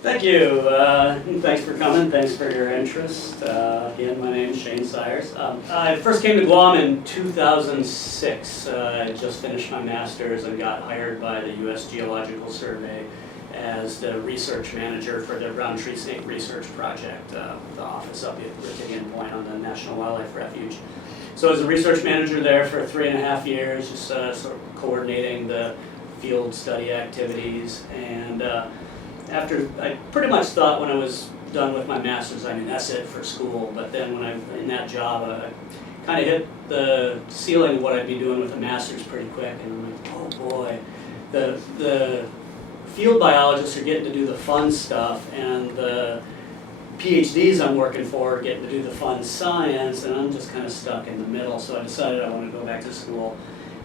Thank you. Thanks for coming. Thanks for your interest. Again, my name is Shane Siers. I first came to Guam in 2006. I just finished my master's and got hired by the U.S. Geological Survey as the research manager for their brown tree snake research project, the office up at Reproduction Point on the National Wildlife Refuge. So I was a research manager there for 3.5 years, just sort of coordinating the field study activities. And after, I pretty much thought when I was done with my master's, I mean, that's it for school. But then when I'm in that job, I kind of hit the ceiling of what I'd be doing with a master's pretty quick. And I'm like, oh boy, the field biologists are getting to do the fun stuff, and the PhDs I'm working for are getting to do the fun science, and I'm just kind of stuck in the middle. So I decided I wanted to go back to school,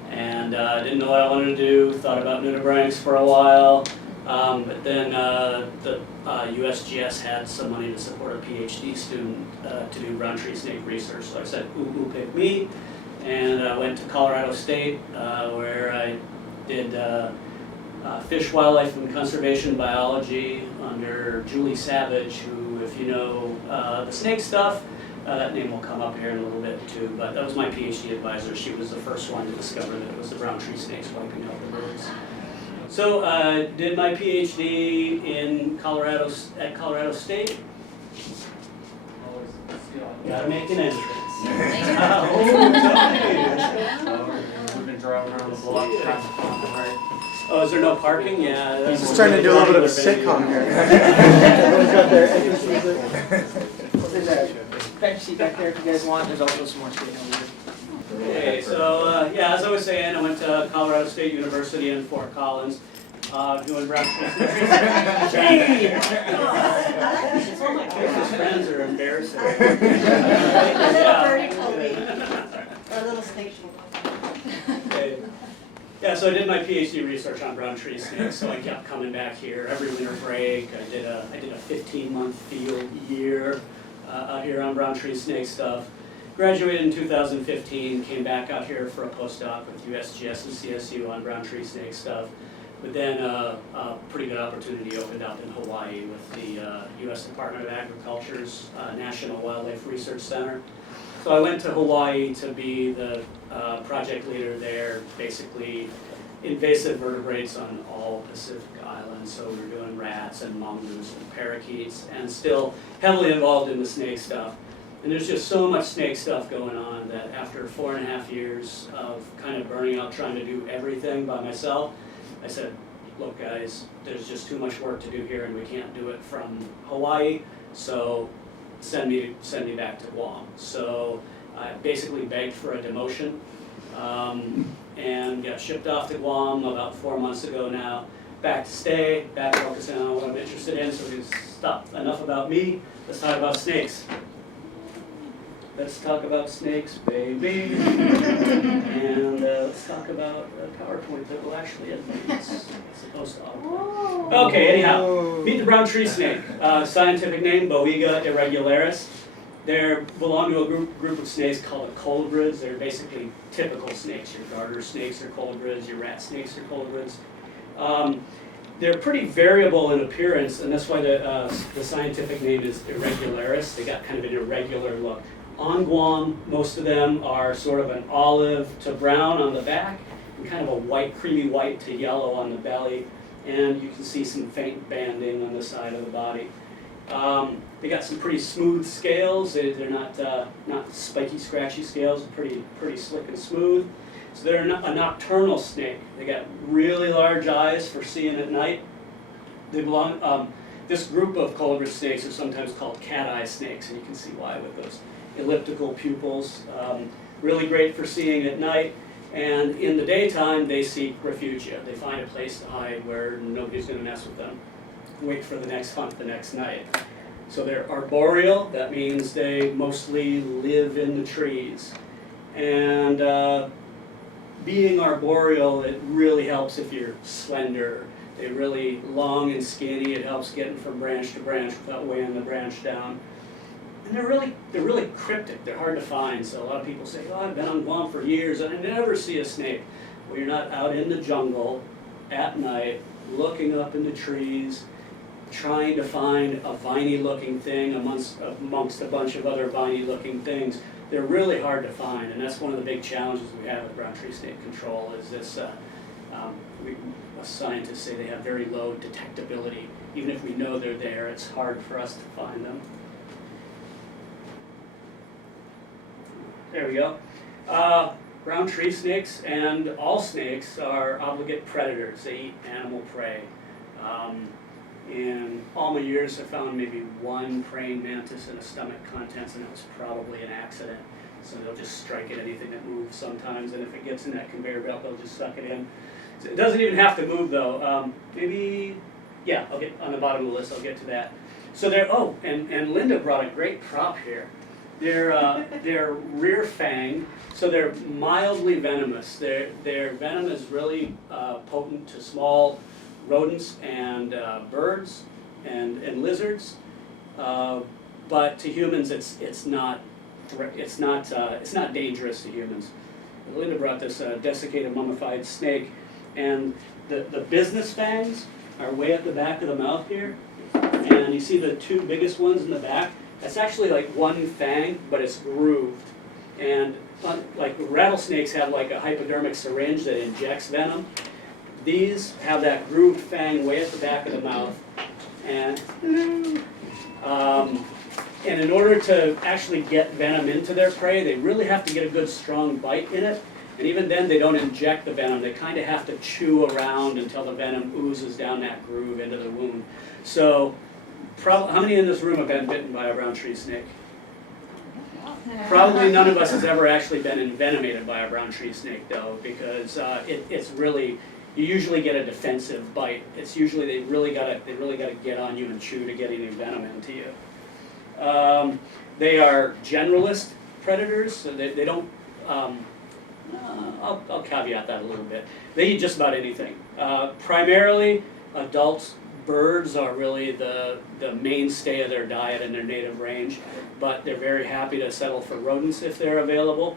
and didn't know what I wanted to do. Thought about nudibranchs for a while. But then the USGS had some money to support a PhD student to do brown tree snake research. So I said, ooh, pick me. And I went to Colorado State where I did fish, wildlife, and conservation biology under Julie Savage, who, if you know the snake stuff, that name will come up here in a little bit too. But that was my PhD advisor. She was the first one to discover that it was the brown tree snakes wiping out the birds. So I did my PhD in Colorado State. Gotta make an entrance. We've been driving around the block trying to find the right. Oh, is there no parking? Yeah. He's just trying to do a little bit of a sitcom here. Everyone's got their entrance music. There's a bench seat back there if you guys want. There's also some more seating over here. Okay, so yeah, as I was saying, I went to Colorado State University in Fort Collins, doing brown tree snake. All my closest friends are embarrassing. A little birdie told me, a little snake Okay. Yeah, so I did my PhD research on brown tree snakes, so I kept coming back here every winter break. I did a 15-month field year out here on brown tree snake stuff. Graduated in 2015, came back out here for a postdoc with USGS and CSU on brown tree snake stuff. But then a pretty good opportunity opened up in Hawaii with the U.S. Department of Agriculture's National Wildlife Research Center. So I went to Hawaii to be the project leader there, basically invasive vertebrates on all Pacific islands. So we were doing rats and mongoose and parakeets, and still heavily involved in the snake stuff. And there's just so much snake stuff going on that after 4.5 years of kind of burning out trying to do everything by myself, I said, look guys, there's just too much work to do here and we can't do it from Hawaii, so send me back to Guam. So I basically begged for a demotion and got shipped off to Guam about 4 months ago now. Back to stay, back focusing on what I'm interested in, so we stop. Enough about me, let's talk about snakes. Let's talk about snakes, baby. And let's talk about a PowerPoint that will actually advance. It's supposed to. Okay, anyhow, meet the brown tree snake. Scientific name, Boiga irregularis. They belong to a group of snakes called the colubrids. They're basically typical snakes. Your garter snakes are colubrids, your rat snakes are colubrids. They're pretty variable in appearance, and that's why the scientific name is irregularis. They got kind of an irregular look. On Guam, most of them are sort of an olive to brown on the back, and kind of a white, creamy white to yellow on the belly, and you can see some faint banding on the side of the body. They got some pretty smooth scales. They're not spiky, scratchy scales. Pretty slick and smooth. So they're a nocturnal snake. They got really large eyes for seeing at night. They belong. This group of colubrid snakes are sometimes called cat-eye snakes, and you can see why with those elliptical pupils. Really great for seeing at night, and in the daytime they seek refugia. They find a place to hide where nobody's going to mess with them. Wait for the next hunt the next night. So they're arboreal. That means they mostly live in the trees. And being arboreal, it really helps if you're slender. They're really long and skinny. It helps getting from branch to branch without weighing the branch down. And they're really cryptic. They're hard to find. So a lot of people say, oh, I've been on Guam for years and I never see a snake. Well, you're not out in the jungle at night looking up in the trees, trying to find a viney-looking thing amongst a bunch of other viney-looking things. They're really hard to find, and that's one of the big challenges we have with brown tree snake control is this, scientists say they have very low detectability. Even if we know they're there, it's hard for us to find them. There we go. Brown tree snakes and all snakes are obligate predators. They eat animal prey. In all my years, I found maybe one praying mantis in a stomach contents, and it was probably an accident. So they'll just strike at anything that moves sometimes, and if it gets in that conveyor belt, they'll just suck it in. So it doesn't even have to move though. Maybe, yeah, I'll get on the bottom of the list. I'll get to that. So they're and Linda brought a great prop here. They're rear fang, so they're mildly venomous. Their venom is really potent to small rodents and birds and lizards, but to humans it's not dangerous to humans. Linda brought this desiccated mummified snake, and the business fangs are way at the back of the mouth here, and you see the two biggest ones in the back. That's actually like one fang, but it's grooved. And like rattlesnakes have like a hypodermic syringe that injects venom. These have that grooved fang way at the back of the mouth. And in order to actually get venom into their prey, they really have to get a good strong bite in it. And even then, they don't inject the venom. They kind of have to chew around until the venom oozes down that groove into the wound. So, how many in this room have been bitten by a brown tree snake? Probably none of us has ever actually been envenomated by a brown tree snake, though, because it's really, you usually get a defensive bite. It's usually they really gotta get on you and chew to get any venom into you. They are generalist predators, so they don't. I'll caveat that a little bit. They eat just about anything. Primarily, adults. Birds are really the mainstay of their diet in their native range, but they're very happy to settle for rodents if they're available.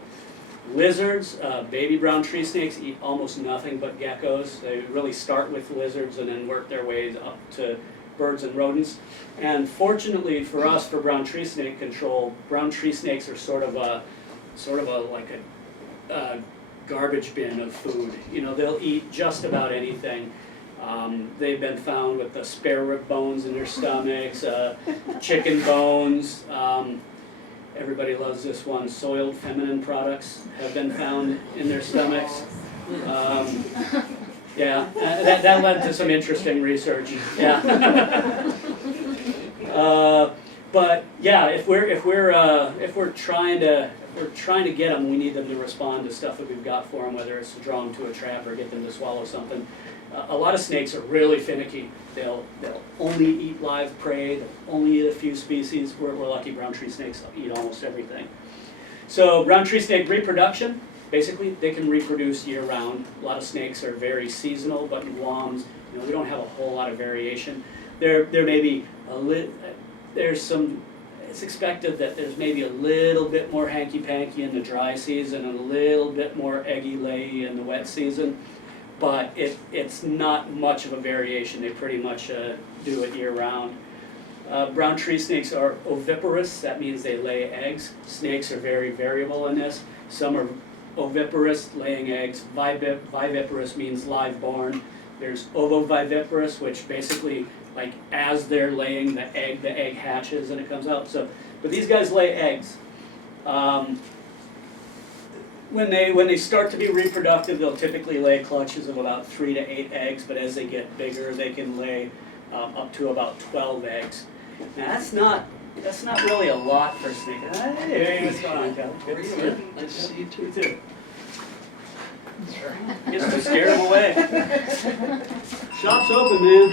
Lizards, baby brown tree snakes eat almost nothing but geckos. They really start with lizards and then work their way up to birds and rodents. And fortunately for us, for brown tree snake control, brown tree snakes are sort of a garbage bin of food. You know, they'll eat just about anything. They've been found with the spare rib bones in their stomachs, chicken bones. Everybody loves this one. Soiled feminine products have been found in their stomachs. Yeah, that led to some interesting research. Yeah. But yeah, if we're trying to get them, we need them to respond to stuff that we've got for them, whether it's to draw them to a trap or get them to swallow something. A lot of snakes are really finicky. They'll only eat live prey. They'll only eat a few species. We're lucky brown tree snakes eat almost everything. So brown tree snake reproduction, basically they can reproduce year round. A lot of snakes are very seasonal, but in Guam, we don't have a whole lot of variation. There may be it's expected that there's maybe a little bit more hanky-panky in the dry season and a little bit more eggy-layy in the wet season. But it's not much of a variation. They pretty much do it year-round. Brown tree snakes are oviparous. That means they lay eggs. Snakes are very variable in this. Some are oviparous, laying eggs. Viviparous means live-born. There's ovoviviparous, which basically, like, as they're laying the egg hatches and it comes out. So, but these guys lay eggs. When they start to be reproductive, they'll typically lay clutches of about 3 to 8 eggs, but as they get bigger, they can lay up to about 12 eggs. Now that's not really a lot for a snake. Hey, what's going on, Kelly? Good to see you. Nice to see you too. You too. Gets to scare them away. Shop's open, man.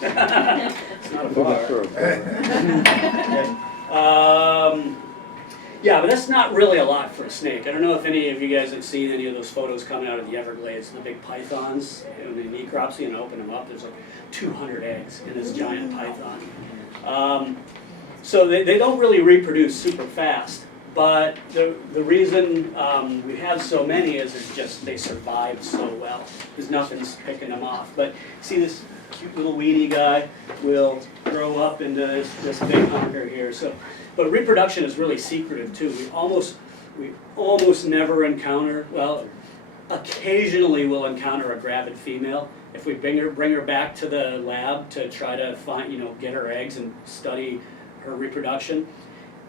It's not a bar. Yeah, but that's not really a lot for a snake. I don't know if any of you guys have seen any of those photos coming out of the Everglades, the big pythons, and the necropsy, and open them up, there's like 200 eggs in this giant python. So they don't really reproduce super fast. But the reason we have so many is it's just they survive so well. There's nothing's picking them off. But see, this cute little weedy guy will grow up into this big hunker here. So, but reproduction is really secretive too. We almost never encounter, well, occasionally we'll encounter a gravid female. If we bring her back to the lab to try to find, get her eggs and study her reproduction.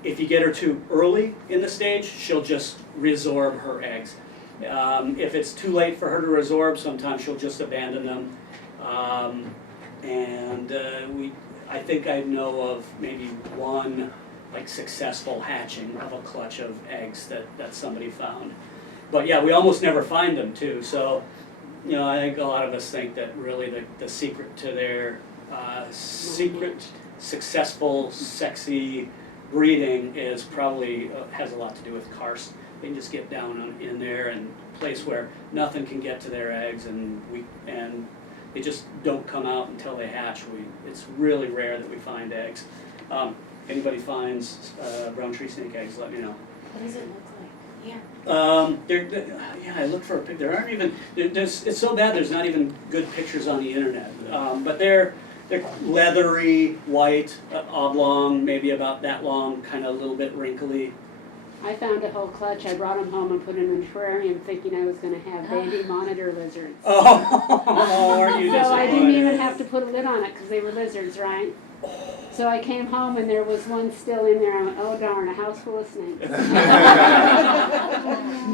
If you get her too early in the stage, she'll just resorb her eggs. If it's too late for her to resorb, sometimes she'll just abandon them. I think I know of maybe one successful hatching of a clutch of eggs that somebody found. But yeah, we almost never find them too. So, I think a lot of us think that really the secret to their successful, sexy breeding is probably has a lot to do with karst. They can just get down in there and a place where nothing can get to their eggs, and they just don't come out until they hatch. It's really rare that we find eggs. If anybody finds brown tree snake eggs, let me know. What does it look like? Yeah. I looked for a picture. There aren't even. It's so bad. There's not even good pictures on the internet. But they're leathery, white, oblong, maybe about that long, kind of a little bit wrinkly. I found a whole clutch. I brought them home and put them in an aquarium thinking I was going to have baby monitor lizards. Oh, aren't you disappointed? So I didn't even have to put a lid on it because they were lizards, right? So I came home and there was one still in there. I went, oh darn, a house full of snakes.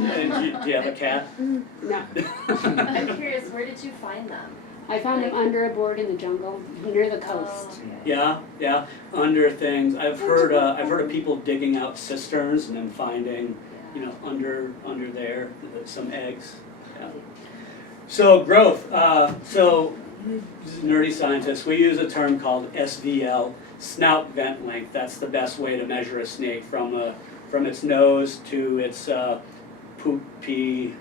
And do you have a cat? No. I'm curious, where did you find them? I found them under a board in the jungle near the coast. Yeah, under things. I've heard of people digging out cisterns and then finding, under there some eggs. Yeah. So growth. Nerdy scientists, we use a term called SVL, snout vent length. That's the best way to measure a snake from its nose to its poop, pee,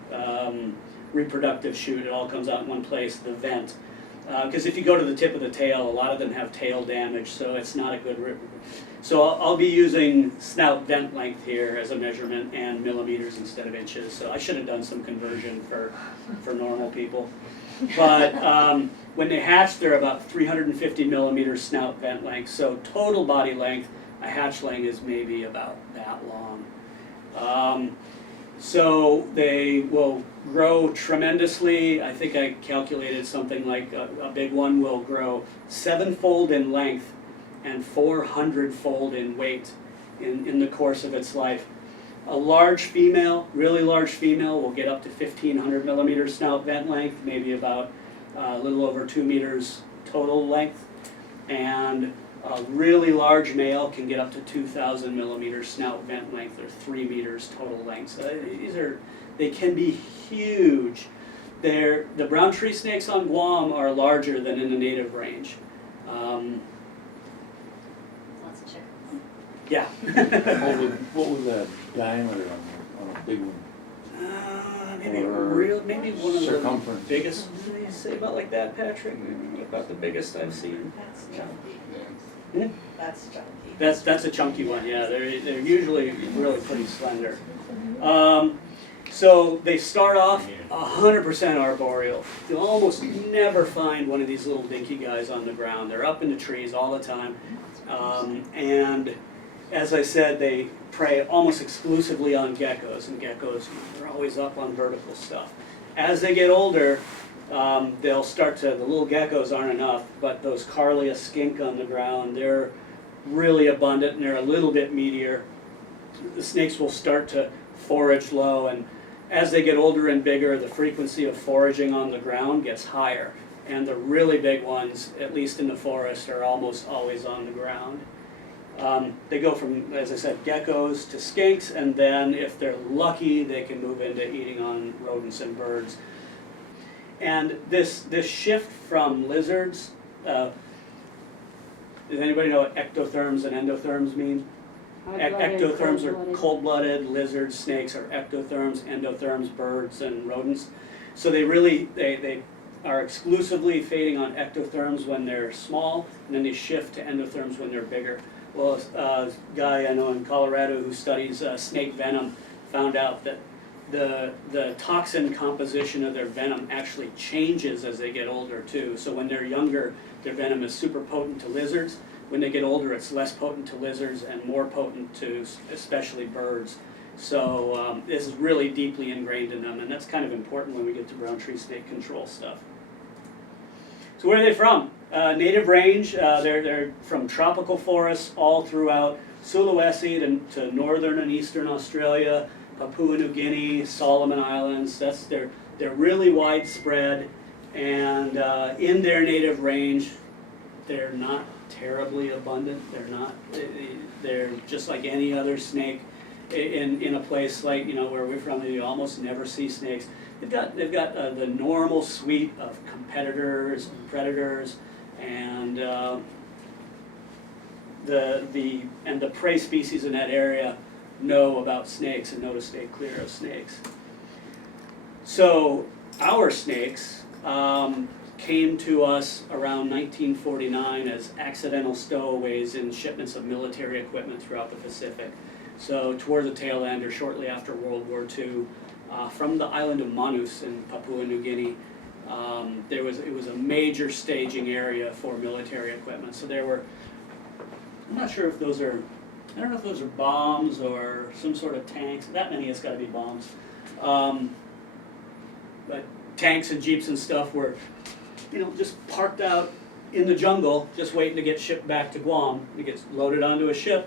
reproductive chute. It all comes out in one place, the vent. Because if you go to the tip of the tail, a lot of them have tail damage, so it's not a good So I'll be using snout vent length here as a measurement and millimeters instead of inches. So I should have done some conversion for normal people. But when they hatch, they're about 350 millimeters snout vent length. So total body length, a hatchling is maybe about that long. So they will grow tremendously. I think I calculated something like a big one will grow 7-fold in length and 400-fold in weight in the course of its life. A large female, really large female, will get up to 1,500 millimeters snout vent length, maybe about a little over 2 meters total length. And a really large male can get up to 2,000 millimeters snout vent length, or 3 meters total length. So they can be huge. The brown tree snakes on Guam are larger than in the native range. Lots of chickens. Yeah. What was that diameter on a big one? Maybe one of circumference. the biggest. You say about like that, Patrick? About the biggest I've seen. That's Yeah. chunky. Hmm? That's chunky. That's a chunky one. Yeah, they're usually really pretty slender. So they start off 100% arboreal. You'll almost never find one of these little dinky guys on the ground. They're up in the trees all the time, and as I said, they prey almost exclusively on geckos, and geckos are always up on vertical stuff. As they get older, they'll start to, the little geckos aren't enough, but those Carlia skink on the ground, they're really abundant and they're a little bit meatier. The snakes will start to forage low, and as they get older and bigger, the frequency of foraging on the ground gets higher. And the really big ones, at least in the forest, are almost always on the ground. They go from, as I said, geckos to skinks, and then if they're lucky, they can move into eating on rodents and birds. And this shift from lizards, does anybody know what ectotherms and endotherms mean? Ectotherms are cold-blooded, lizards, snakes are ectotherms, endotherms, birds and rodents. So they are exclusively feeding on ectotherms when they're small, and then they shift to endotherms when they're bigger. Well, a guy I know in Colorado who studies snake venom found out that the toxin composition of their venom actually changes as they get older too. So when they're younger, their venom is super potent to lizards. When they get older, it's less potent to lizards and more potent to especially birds. So this is really deeply ingrained in them, and that's kind of important when we get to brown tree snake control stuff. So where are they from? Native range, they're from tropical forests all throughout Sulawesi to northern and eastern Australia, Papua New Guinea, Solomon Islands. They're really widespread, and in their native range, they're not terribly abundant. They're just like any other snake. In a place like where we're from, you almost never see snakes. They've got the normal suite of competitors and predators, and the prey species in that area know about snakes and know to stay clear of snakes. So our snakes came to us around 1949 as accidental stowaways in shipments of military equipment throughout the Pacific. So toward the tail end or shortly after World War II, from the island of Manus in Papua New Guinea, it was a major staging area for military equipment. So there were, I'm not sure if those are, I don't know if those are bombs or some sort of tanks. That many, it's got to be bombs. But tanks and jeeps and stuff were, just parked out in the jungle, just waiting to get shipped back to Guam. It gets loaded onto a ship.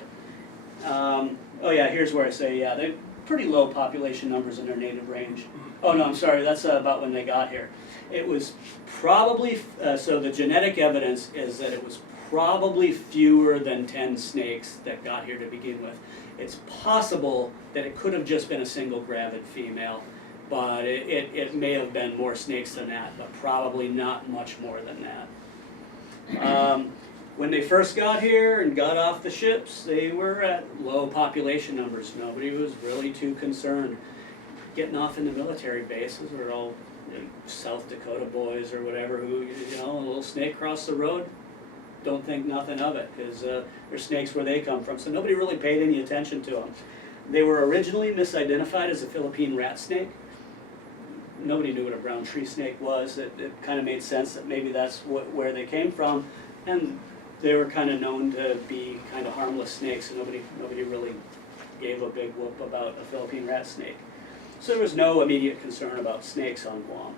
Oh yeah, here's where I say, yeah, they're pretty low population numbers in their native range. Oh no, I'm sorry, that's about when they got here. It was probably, so the genetic evidence is that it was probably fewer than 10 snakes that got here to begin with. It's possible that it could have just been a single gravid female, but it may have been more snakes than that, but probably not much more than that. When they first got here and got off the ships, they were at low population numbers. Nobody was really too concerned. Getting off in the military bases were all South Dakota boys or whatever who, a little snake crossed the road, don't think nothing of it, because there's snakes where they come from. So nobody really paid any attention to them. They were originally misidentified as a Philippine rat snake. Nobody knew what a brown tree snake was. It kind of made sense that maybe that's where they came from. And they were kind of known to be kind of harmless snakes, and nobody really gave a big whoop about a Philippine rat snake. So there was no immediate concern about snakes on Guam.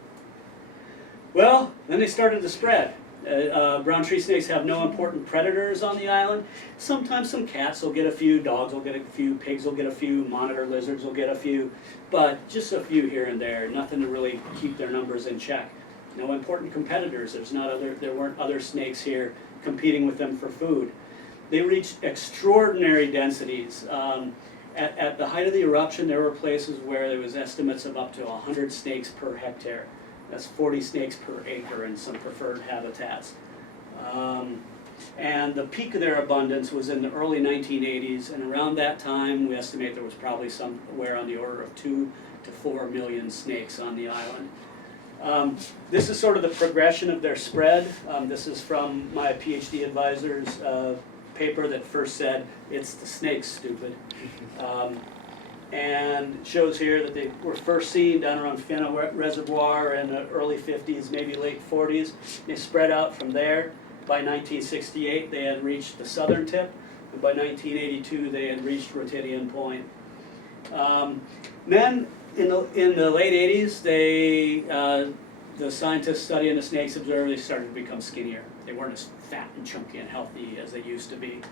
Well, then they started to spread. Brown tree snakes have no important predators on the island. Sometimes some cats will get a few, dogs will get a few, pigs will get a few, monitor lizards will get a few, but just a few here and there, nothing to really keep their numbers in check. No important competitors. There weren't other snakes here competing with them for food. They reached extraordinary densities. At the height of the eruption, there were places where there was estimates of up to 100 snakes per hectare. That's 40 snakes per acre in some preferred habitats. And the peak of their abundance was in the early 1980s, and around that time, we estimate there was probably somewhere on the order of 2 to 4 million snakes on the island. This is sort of the progression of their spread. This is from my PhD advisor's paper that first said, "It's the snakes, stupid." And it shows here that they were first seen down around Fena Reservoir in the early 50s, maybe late 40s. They spread out from there. By 1968, they had reached the southern tip, and by 1982, they had reached Rotidian Point. Then, in the late 80s, the scientists studying the snakes observed they started to become skinnier. They weren't as fat and chunky and healthy as they used to be.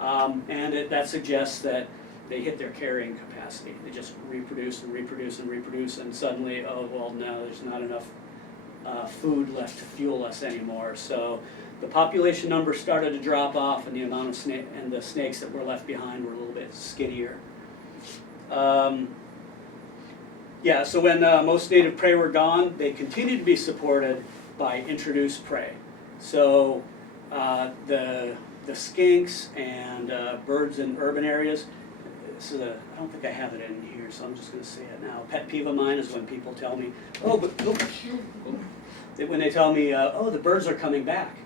That suggests that they hit their carrying capacity. They just reproduce and reproduce and reproduce, and suddenly, oh, well, no, there's not enough food left to fuel us anymore. So the population numbers started to drop off, and the amount of the snakes that were left behind were a little bit skinnier. So when most native prey were gone, they continued to be supported by introduced prey. So the skinks and birds in urban areas, I don't think I have it in here, so I'm just going to say it now. Pet peeve of mine is when people tell me, when they tell me, the birds are coming back.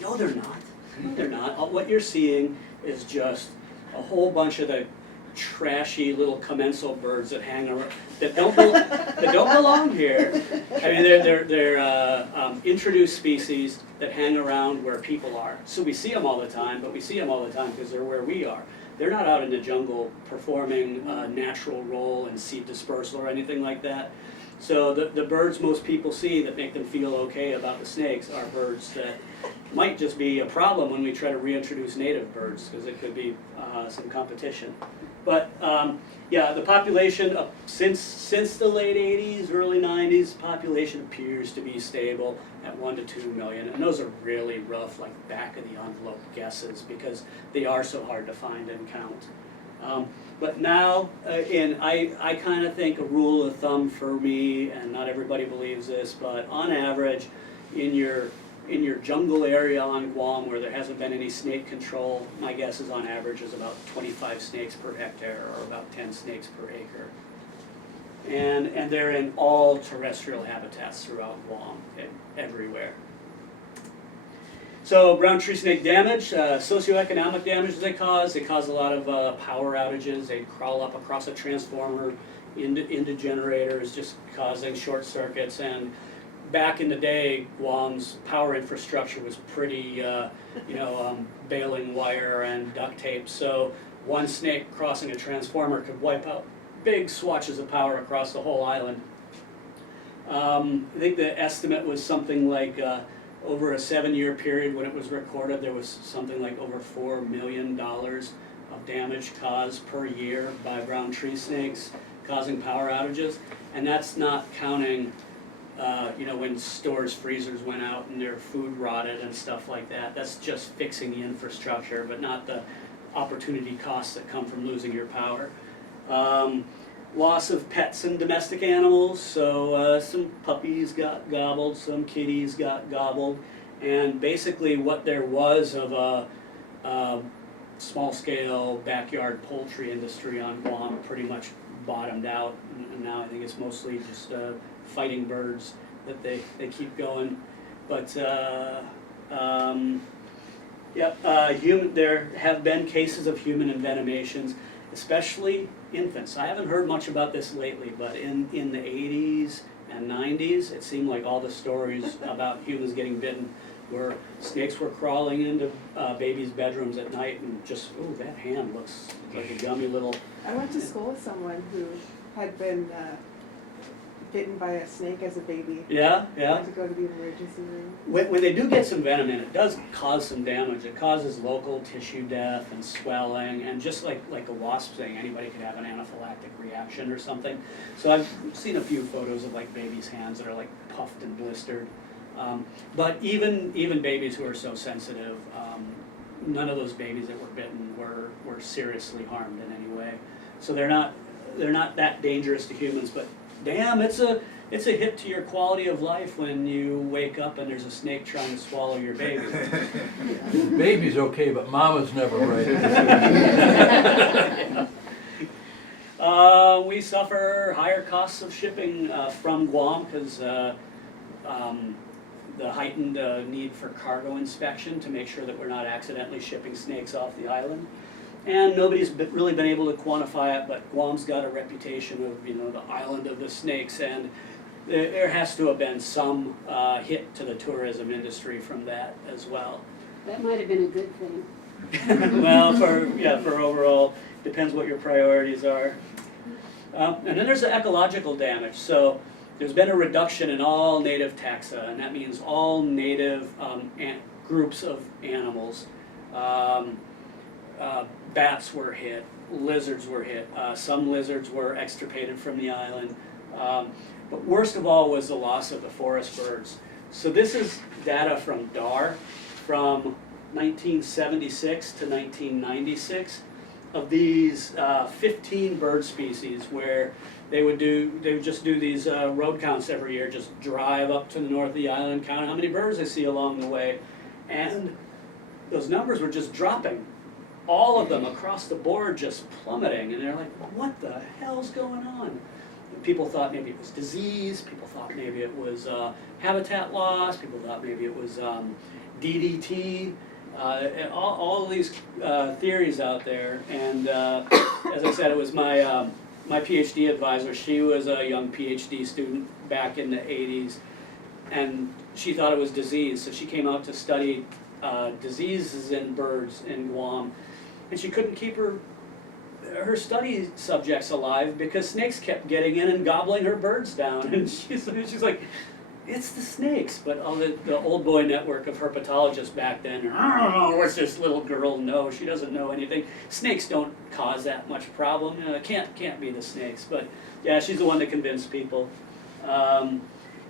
No, they're not. No, they're not. What you're seeing is just a whole bunch of the trashy little commensal birds that hang around, that don't belong here. I mean, they're introduced species that hang around where people are. So we see them all the time, but we see them all the time because they're where we are. They're not out in the jungle performing a natural role in seed dispersal or anything like that. So the birds most people see that make them feel okay about the snakes are birds that might just be a problem when we try to reintroduce native birds, because it could be some competition. But yeah, the population since the late 80s, early 90s, population appears to be stable at 1 to 2 million, and those are really rough, like back of the envelope guesses, because they are so hard to find and count. But now, I kind of think a rule of thumb for me, and not everybody believes this, but on average, in your jungle area on Guam where there hasn't been any snake control, my guess is on average is about 25 snakes per hectare, or about 10 snakes per acre. And they're in all terrestrial habitats throughout Guam, everywhere. So brown tree snake damage, socioeconomic damage they cause a lot of power outages. They crawl up across a transformer into generators, just causing short circuits. And back in the day, Guam's power infrastructure was pretty, baling wire and duct tape. So one snake crossing a transformer could wipe out big swatches of power across the whole island. I think the estimate was something like over a 7-year period when it was recorded, there was something like over $4 million of damage caused per year by brown tree snakes causing power outages. And that's not counting when stores' freezers went out and their food rotted and stuff like that. That's just fixing the infrastructure, but not the opportunity costs that come from losing your power. Loss of pets and domestic animals, so some puppies got gobbled, some kitties got gobbled, and basically what there was of a small-scale backyard poultry industry on Guam pretty much bottomed out, and now I think it's mostly just fighting birds that they keep going. But there have been cases of human envenomations, especially infants. I haven't heard much about this lately, but in the 80s and 90s, it seemed like all the stories about humans getting bitten where snakes were crawling into babies' bedrooms at night and just, oh, that hand looks like a gummy little... I went to school with someone who had been bitten by a snake as a baby. Yeah. I had to go to the emergency room. When they do get some venom in, it does cause some damage. It causes local tissue death and swelling, and just like a wasp sting, anybody could have an anaphylactic reaction or something. So I've seen a few photos of like babies' hands that are like puffed and blistered. But even babies who are so sensitive, none of those babies that were bitten were seriously harmed in any way. So they're not that dangerous to humans, but damn, it's a hit to your quality of life when you wake up and there's a snake trying to swallow your baby. Baby's okay, but mama's never right. Yeah. We suffer higher costs of shipping from Guam because the heightened need for cargo inspection to make sure that we're not accidentally shipping snakes off the island. And nobody's really been able to quantify it, but Guam's got a reputation of, the island of the snakes, and there has to have been some hit to the tourism industry from that as well. That might have been a good thing. Well, for overall, depends what your priorities are. And then there's the ecological damage. So there's been a reduction in all native taxa, and that means all native groups of animals. Bats were hit, lizards were hit, some lizards were extirpated from the island, but worst of all was the loss of the forest birds. So this is data from DAR from 1976 to 1996 of these 15 bird species where they would just do these road counts every year, just drive up to the north of the island, count how many birds they see along the way, and those numbers were just dropping. All of them across the board just plummeting, and they're like, what the hell's going on? And people thought maybe it was disease, people thought maybe it was habitat loss, people thought maybe it was DDT, and all of these theories out there, and as I said, it was my PhD advisor. She was a young PhD student back in the 80s, and she thought it was disease, so she came out to study diseases in birds in Guam, and she couldn't keep her study subjects alive because snakes kept getting in and gobbling her birds down, and she's like, it's the snakes. But all the old boy network of herpetologists back then, oh, what's this little girl know? She doesn't know anything. Snakes don't cause that much problem. It can't be the snakes. But yeah, she's the one that convinced people. And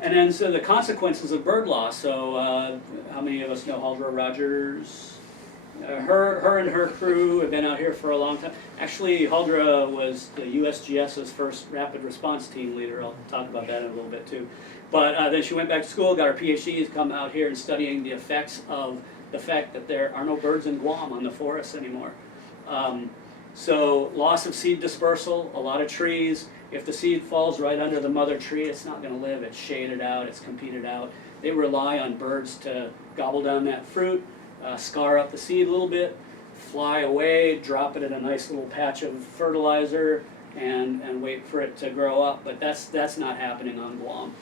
then so the consequences of bird loss. So how many of us know Huldra Rogers? Her and her crew have been out here for a long time. Actually, Huldra was the USGS's first rapid response team leader. I'll talk about that in a little bit too. But then she went back to school, got her PhD, has come out here and studying the effects of the fact that there are no birds in Guam on the forests anymore. So loss of seed dispersal, a lot of trees. If the seed falls right under the mother tree, it's not going to live. It's shaded out, it's competed out. They rely on birds to gobble down that fruit, scar up the seed a little bit, fly away, drop it in a nice little patch of fertilizer, and wait for it to grow up. But that's not happening on Guam.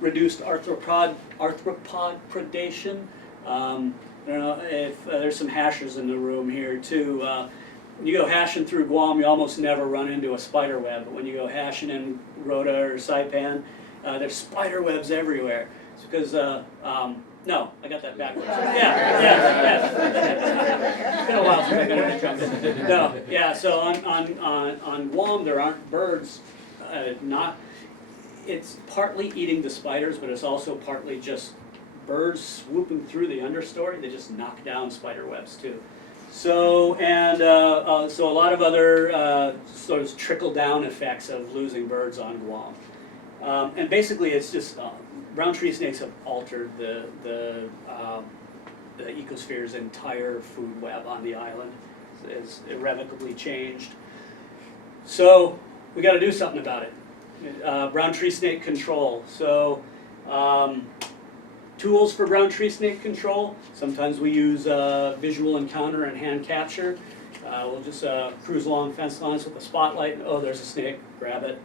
Reduced arthropod predation. I don't know if there's some hashers in the room here too. When you go hashing through Guam, you almost never run into a spider web. But when you go hashing in Rota or Saipan, there's spider webs everywhere. It's because, no, I got that backwards. Yeah. It's been a while since I got into trumpet. No, yeah, so on Guam, there aren't birds, it's partly eating the spiders, but it's also partly just birds swooping through the understory. They just knock down spider webs too. So, and so a lot of other sort of trickle-down effects of losing birds on Guam. And basically it's just, brown tree snakes have altered the ecosphere's entire food web on the island. It's irrevocably changed. So we got to do something about it. Brown tree snake control. So tools for brown tree snake control. Sometimes we use visual encounter and hand capture. We'll just cruise along fence lines with a spotlight. Oh, there's a snake, grab it.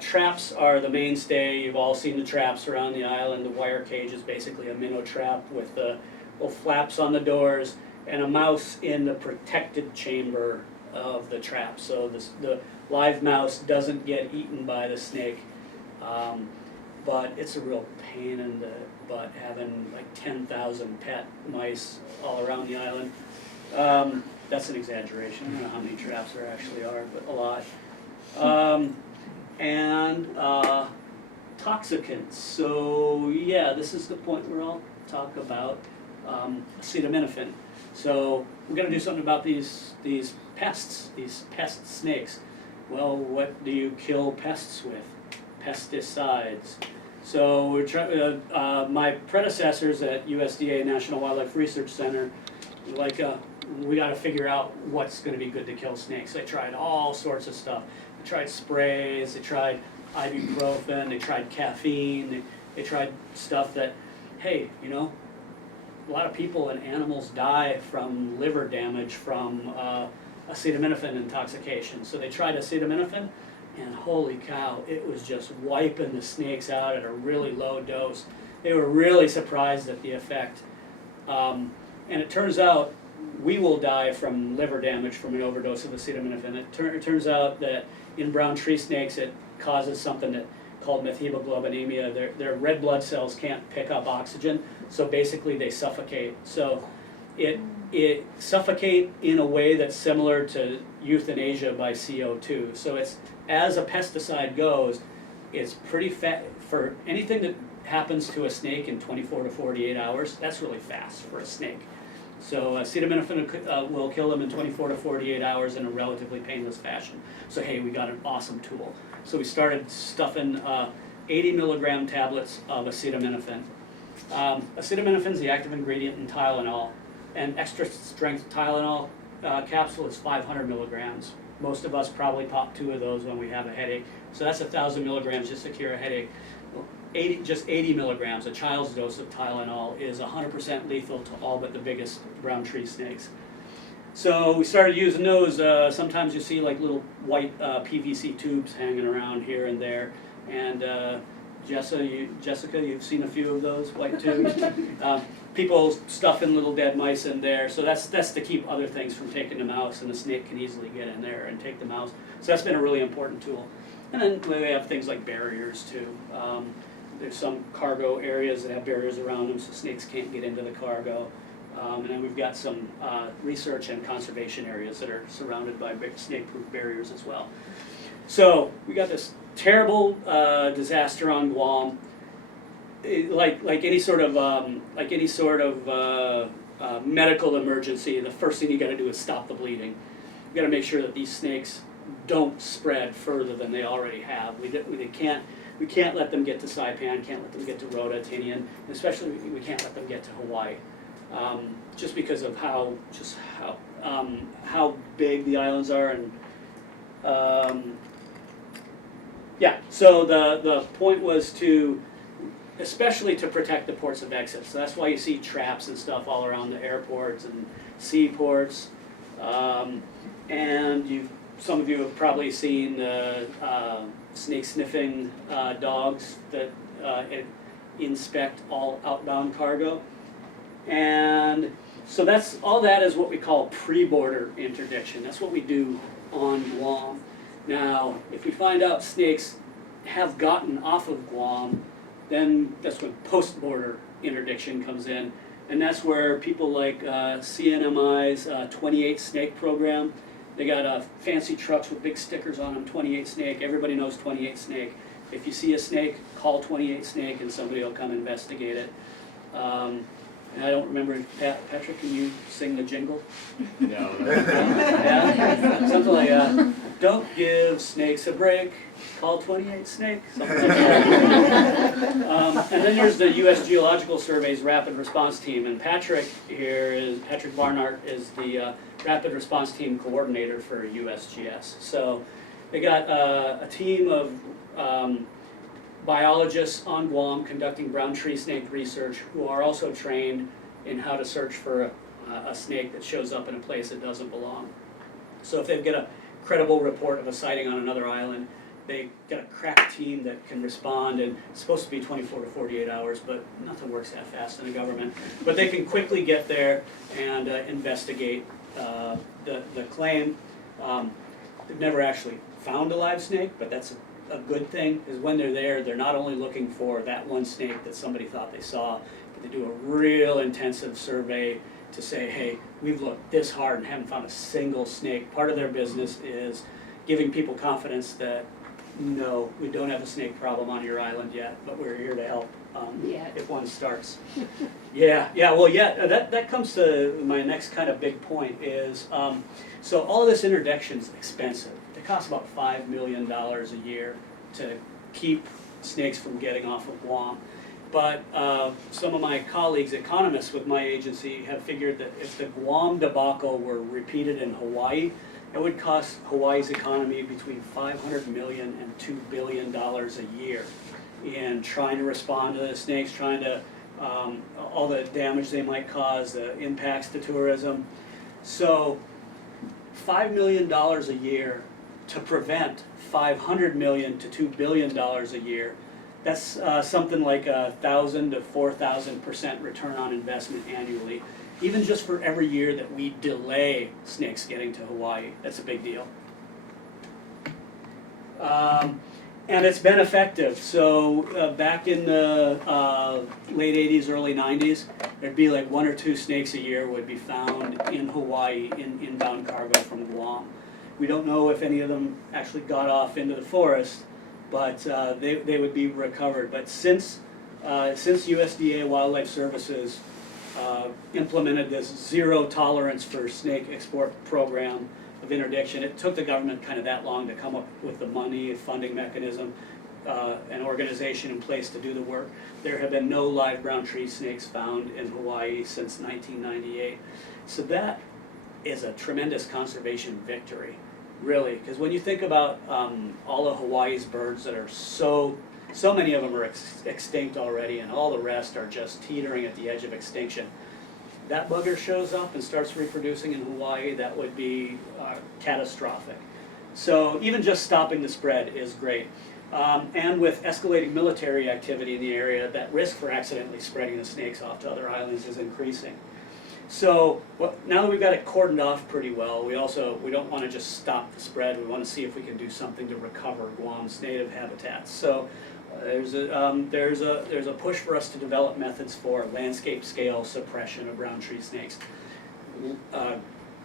Traps are the mainstay. You've all seen the traps around the island. The wire cage is basically a minnow trap with the little flaps on the doors and a mouse in the protected chamber of the trap. So the live mouse doesn't get eaten by the snake, but it's a real pain in the butt having like 10,000 pet mice all around the island. That's an exaggeration. I don't know how many traps there actually are, but a lot. And toxicants. So yeah, this is the point where I'll talk about acetaminophen. So we're going to do something about these pests, these pest snakes. Well, what do you kill pests with? Pesticides. So we're my predecessors at USDA National Wildlife Research Center, like we got to figure out what's going to be good to kill snakes. They tried all sorts of stuff. They tried sprays, they tried ibuprofen, they tried caffeine, they tried stuff that, hey, you know, a lot of people and animals die from liver damage from acetaminophen intoxication. So they tried acetaminophen, and holy cow, it was just wiping the snakes out at a really low dose. They were really surprised at the effect. And it turns out we will die from liver damage from an overdose of acetaminophen. It turns out that in brown tree snakes it causes something called methemoglobinemia. Their red blood cells can't pick up oxygen, so basically they suffocate. So it suffocate in a way that's similar to euthanasia by CO2. So it's, as a pesticide goes, it's pretty fast. For anything that happens to a snake in 24 to 48 hours, that's really fast for a snake. So acetaminophen will kill them in 24 to 48 hours in a relatively painless fashion. So hey, we got an awesome tool. So we started stuffing 80 milligram tablets of acetaminophen. Acetaminophen is the active ingredient in Tylenol. An extra strength Tylenol capsule is 500 milligrams. Most of us probably pop 2 of those when we have a headache. So that's 1,000 milligrams just to cure a headache. just 80 milligrams, a child's dose of Tylenol, is 100% lethal to all but the biggest brown tree snakes. So we started using those. Sometimes you see like little white PVC tubes hanging around here and there. And Jessica, you've seen a few of those white tubes. People stuffing little dead mice in there. So that's to keep other things from taking the mouse, and the snake can easily get in there and take the mouse. So that's been a really important tool. And then we have things like barriers too. There's some cargo areas that have barriers around them so snakes can't get into the cargo. And then we've got some research and conservation areas that are surrounded by snake-proof barriers as well. So we got this terrible disaster on Guam. Like any sort of medical emergency, the first thing you got to do is stop the bleeding. You got to make sure that these snakes don't spread further than they already have. We can't let them get to Saipan, can't let them get to Rota, Tinian, and especially we can't let them get to Hawaii, just because of how big the islands are. And so the point was especially to protect the ports of exit. So that's why you see traps and stuff all around the airports and seaports. And some of you have probably seen snake sniffing dogs that inspect all outbound cargo. And so all that is what we call pre-border interdiction. That's what we do on Guam. Now, if we find out snakes have gotten off of Guam, then that's when post-border interdiction comes in. And that's where people like CNMI's 28 snake program, they got fancy trucks with big stickers on them, 28 snake. Everybody knows 28 snake. If you see a snake, call 28 snake and somebody will come investigate it. And I don't remember, Patrick, can you sing the jingle? No. Yeah? Something like, don't give snakes a break, call 28 snake, something like that. And then there's the U.S. Geological Survey's Rapid Response Team, and Patrick Barnhart is the Rapid Response Team Coordinator for USGS. So they got a team of biologists on Guam conducting brown tree snake research who are also trained in how to search for a snake that shows up in a place that doesn't belong. So if they get a credible report of a sighting on another island, they get a crack team that can respond, and it's supposed to be 24 to 48 hours, but nothing works that fast in the government. But they can quickly get there and investigate the claim. They've never actually found a live snake, but that's a good thing, is when they're there, they're not only looking for that one snake that somebody thought they saw, but they do a real intensive survey to say, hey, we've looked this hard and haven't found a single snake. Part of their business is giving people confidence that, no, we don't have a snake problem on your island yet, but we're here to help if one starts. That comes to my next kind of big point is, so all of this interdiction is expensive. It costs about $5 million a year to keep snakes from getting off of Guam. But some of my colleagues, economists with my agency, have figured that if the Guam debacle were repeated in Hawaii, it would cost Hawaii's economy between $500 million and $2 billion a year in trying to respond to the snakes, trying to, all the damage they might cause, the impacts to tourism. So $5 million a year to prevent $500 million to $2 billion a year. That's something like 1,000 to 4,000% return on investment annually. Even just for every year that we delay snakes getting to Hawaii, that's a big deal. And it's been effective. So back in the late 80s, early 90s, there'd be like 1 or 2 snakes a year would be found in Hawaii in inbound cargo from Guam. We don't know if any of them actually got off into the forest, but they would be recovered. But since USDA Wildlife Services implemented this zero tolerance for snake export program of interdiction, it took the government kind of that long to come up with the money, funding mechanism, an organization in place to do the work. There have been no live brown tree snakes found in Hawaii since 1998. So that is a tremendous conservation victory, really, because when you think about all of Hawaii's birds that are so So many of them are extinct already, and all the rest are just teetering at the edge of extinction. That bugger shows up and starts reproducing in Hawaii, that would be catastrophic. So even just stopping the spread is great. And with escalating military activity in the area, that risk for accidentally spreading the snakes off to other islands is increasing. So now that we've got it cordoned off pretty well, we don't want to just stop the spread. We want to see if we can do something to recover Guam's native habitats. So there's a push for us to develop methods for landscape scale suppression of brown tree snakes,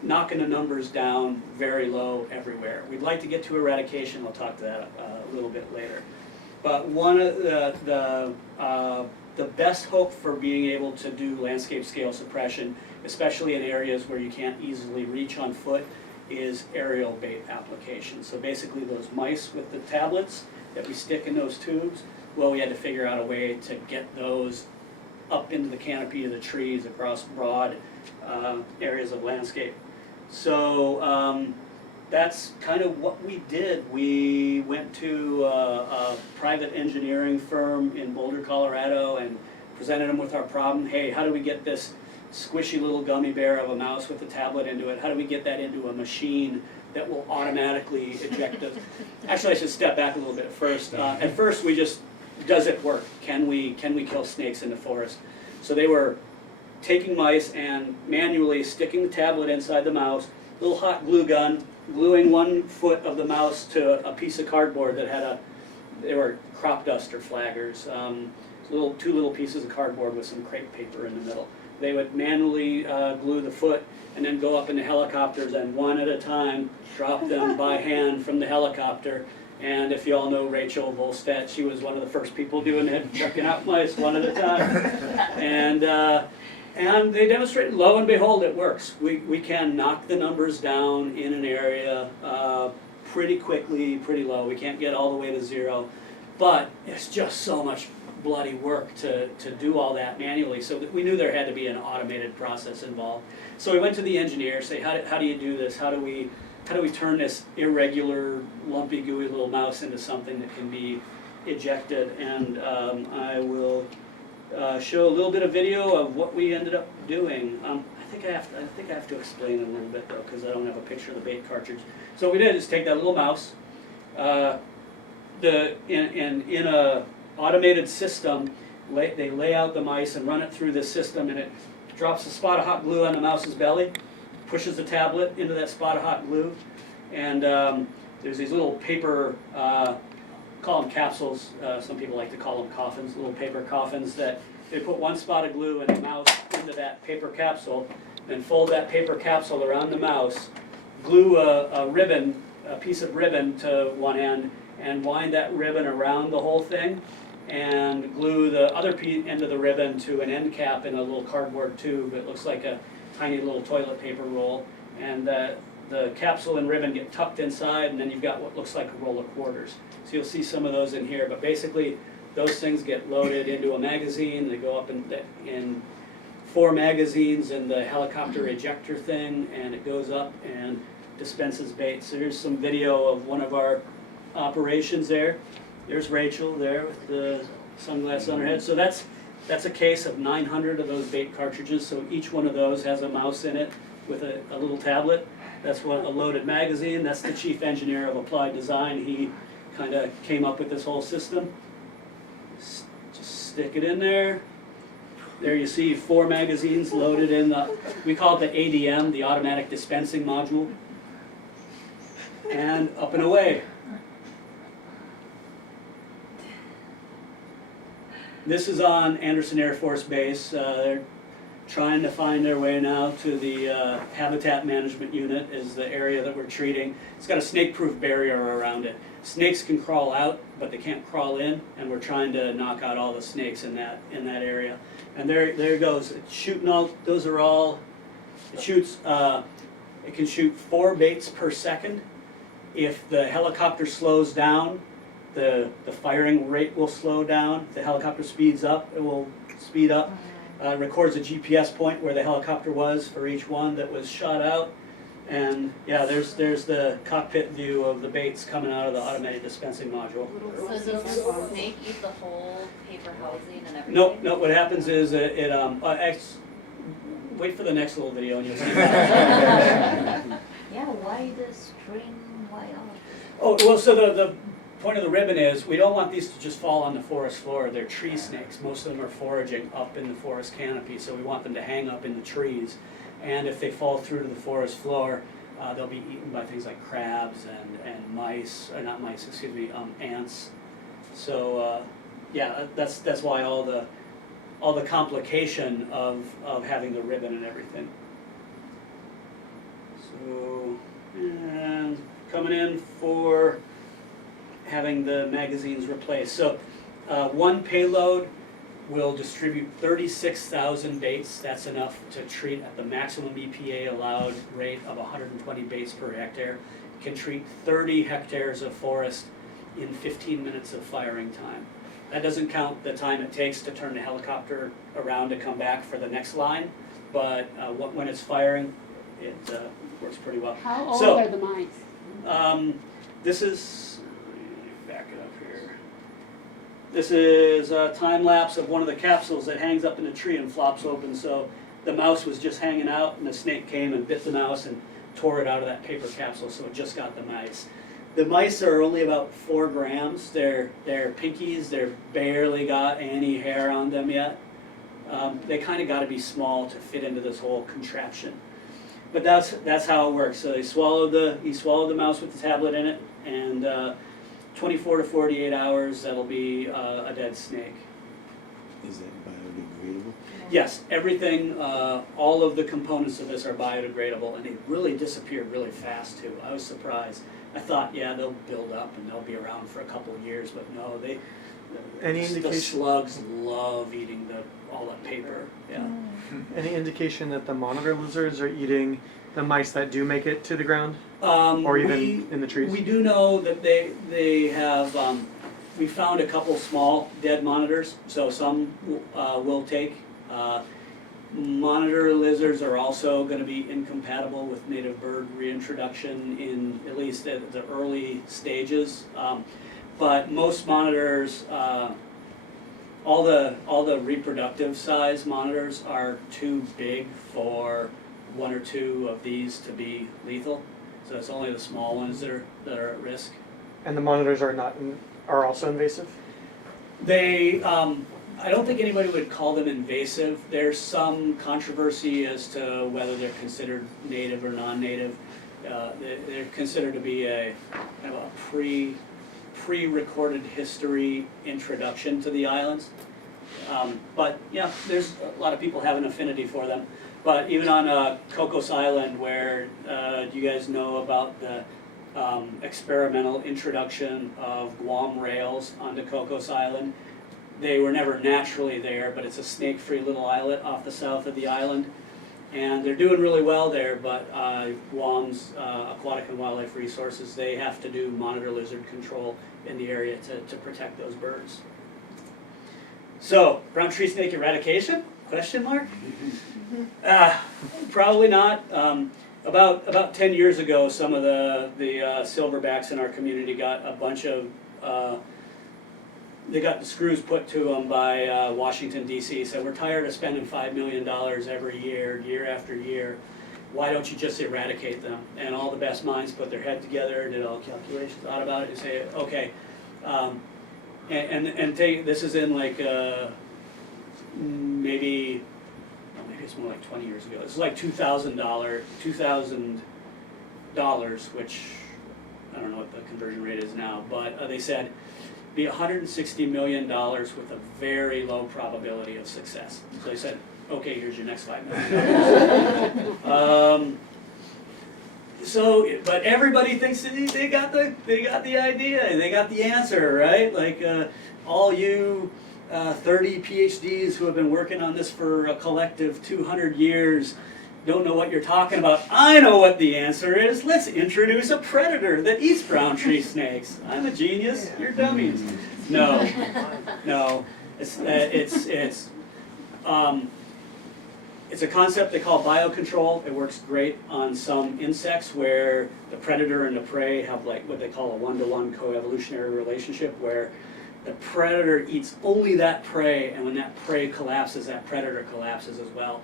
knocking the numbers down very low everywhere. We'd like to get to eradication. I'll talk to that a little bit later. But one of the best hope for being able to do landscape scale suppression, especially in areas where you can't easily reach on foot, is aerial bait application. So basically those mice with the tablets that we stick in those tubes, well, we had to figure out a way to get those up into the canopy of the trees across broad areas of landscape. So that's kind of what we did. We went to a private engineering firm in Boulder, Colorado, and presented them with our problem. Hey, how do we get this squishy little gummy bear of a mouse with a tablet into it? How do we get that into a machine that will automatically eject it? Actually, I should step back a little bit first. At first, we just, does it work? Can we kill snakes in the forest? So they were taking mice and manually sticking the tablet inside the mouse, little hot glue gun, gluing 1 foot of the mouse to a piece of cardboard that had they were crop duster flaggers, two little pieces of cardboard with some crepe paper in the middle. They would manually glue the foot and then go up in the helicopters and one at a time drop them by hand from the helicopter. And if you all know Rachel Volstead, she was one of the first people doing it, chucking out mice one at a time. And they demonstrated, lo and behold, it works. We can knock the numbers down in an area pretty quickly, pretty low. We can't get all the way to 0, but it's just so much bloody work to do all that manually. So we knew there had to be an automated process involved. So we went to the engineer, say, how do you do this? How do we turn this irregular, lumpy, gooey little mouse into something that can be ejected? And I will show a little bit of video of what we ended up doing. I think I have to explain it a little bit though, because I don't have a picture of the bait cartridge. So what we did is take that little mouse, in a automated system, they lay out the mice and run it through this system, and it drops a spot of hot glue on the mouse's belly, pushes the tablet into that spot of hot glue, and there's these little paper, call them capsules, some people like to call them coffins, little paper coffins that they put 1 spot of glue and a mouse into that paper capsule, then fold that paper capsule around the mouse, glue a piece of ribbon to one end, and wind that ribbon around the whole thing, and glue the other end of the ribbon to an end cap in a little cardboard tube. It looks like a tiny little toilet paper roll, and the capsule and ribbon get tucked inside, and then you've got what looks like a roll of quarters. So you'll see some of those in here, but basically those things get loaded into a magazine. They go up in 4 magazines in the helicopter ejector thing, and it goes up and dispenses bait. So here's some video of one of our operations there. There's Rachel there with the sunglasses on her head. So that's a case of 900 of those bait cartridges. So each one of those has a mouse in it with a little tablet. That's a loaded magazine. That's the chief engineer of Applied Design. He kind of came up with this whole system. Just stick it in there. There you see 4 magazines loaded in we call it the ADM, the automatic dispensing module. And up and away. This is on Anderson Air Force Base. They're trying to find their way now to the Habitat Management Unit is the area that we're treating. It's got a snake-proof barrier around it. Snakes can crawl out, but they can't crawl in, and we're trying to knock out all the snakes in that area. And there it goes. It's shooting all. Those are all. It shoots. It can shoot 4 baits per second. If the helicopter slows down, the firing rate will slow down. If the helicopter speeds up, it will speed up. Records a GPS point where the helicopter was for each one that was shot out. And yeah, there's the cockpit view of the baits coming out of the automated dispensing module. So does the snake eat the whole paper housing and everything? No, what happens is wait for the next little video and you'll see that. Yeah, why the string, why off? Oh, well, so the point of the ribbon is, we don't want these to just fall on the forest floor. They're tree snakes. Most of them are foraging up in the forest canopy, so we want them to hang up in the trees. And if they fall through to the forest floor, they'll be eaten by things like crabs and mice, or not mice, excuse me, ants. So yeah, that's why all the complication of having the ribbon and everything. So, and coming in for having the magazines replaced. So one payload will distribute 36,000 baits. That's enough to treat at the maximum EPA allowed rate of 120 baits per hectare. It can treat 30 hectares of forest in 15 minutes of firing time. That doesn't count the time it takes to turn the helicopter around to come back for the next line, but when it's firing, it works pretty well. How old So, are the mice? This is, let me back it up here. This is a time lapse of one of the capsules that hangs up in a tree and flops open. So the mouse was just hanging out and the snake came and bit the mouse and tore it out of that paper capsule, so it just got the mice. The mice are only about 4 grams. They're pinkies. They're barely got any hair on them yet. They kind of got to be small to fit into this whole contraption. But that's how it works. So he swallowed the mouse with the tablet in it, and 24 to 48 hours, that'll be a dead snake. Is that biodegradable? Yes, everything, all of the components of this are biodegradable, and they really disappeared really fast too. I was surprised. I thought, yeah, they'll build up and they'll be around for a couple of years, but no, the slugs love eating all that paper. Yeah. Any indication that the monitor lizards are eating the mice that do make it to the ground, or even in the trees? We do know that they have. We found a couple small dead monitors, so some will take. Monitor lizards are also going to be incompatible with native bird reintroduction in at least at the early stages. But most monitors, all the reproductive size monitors are too big for 1 or 2 of these to be lethal. So it's only the small ones that are at risk. And the monitors are also invasive? They, I don't think anybody would call them invasive. There's some controversy as to whether they're considered native or non-native. They're considered to be a kind of a pre-recorded history introduction to the islands. But yeah, there's a lot of people have an affinity for them. But even on Cocos Island, where do you guys know about the experimental introduction of Guam rails onto Cocos Island? They were never naturally there, but it's a snake-free little islet off the south of the island. And they're doing really well there, but Guam's Aquatic and Wildlife Resources, they have to do monitor lizard control in the area to protect those birds. So, brown tree snake eradication? Question mark? Probably not. About 10 years ago, some of the silverbacks in our community got a bunch of they got the screws put to them by Washington, D.C. Said, we're tired of spending $5 million every year, year after year. Why don't you just eradicate them? And all the best minds put their head together, did all the calculations, thought about it, and say, okay. And take, this is in like maybe it's more like 20 years ago. It's like $2,000, which I don't know what the conversion rate is now, but they said be $160 million with a very low probability of success. So they said, okay, here's your next $5 million. But everybody thinks that they got the idea and they got the answer, right? Like all you 30 PhDs who have been working on this for a collective 200 years don't know what you're talking about. I know what the answer is. Let's introduce a predator that eats brown tree snakes. I'm a genius. You're dummies. No. It's a concept they call biocontrol. It works great on some insects where the predator and the prey have like what they call a one-to-one coevolutionary relationship, where the predator eats only that prey, and when that prey collapses, that predator collapses as well.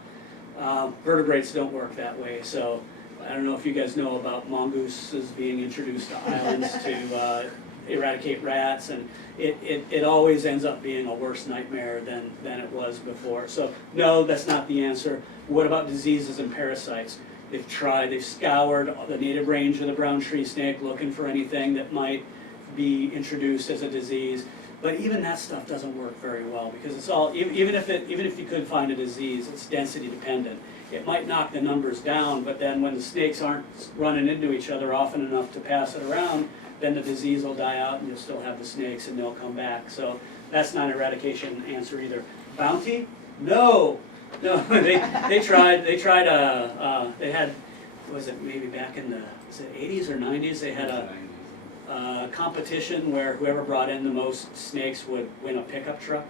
Vertebrates don't work that way, so I don't know if you guys know about mongooses being introduced to islands to eradicate rats, and it always ends up being a worse nightmare than it was before. So no, that's not the answer. What about diseases and parasites? They've scoured the native range of the brown tree snake looking for anything that might be introduced as a disease. But even that stuff doesn't work very well, because it's all, even if you could find a disease, it's density dependent. It might knock the numbers down, but then when the snakes aren't running into each other often enough to pass it around, then the disease will die out and you'll still have the snakes and they'll come back. So that's not an eradication answer either. Bounty? No. No, they tried, they had, was it maybe back in the 80s or 90s, they had a competition where whoever brought in the most snakes would win a pickup truck.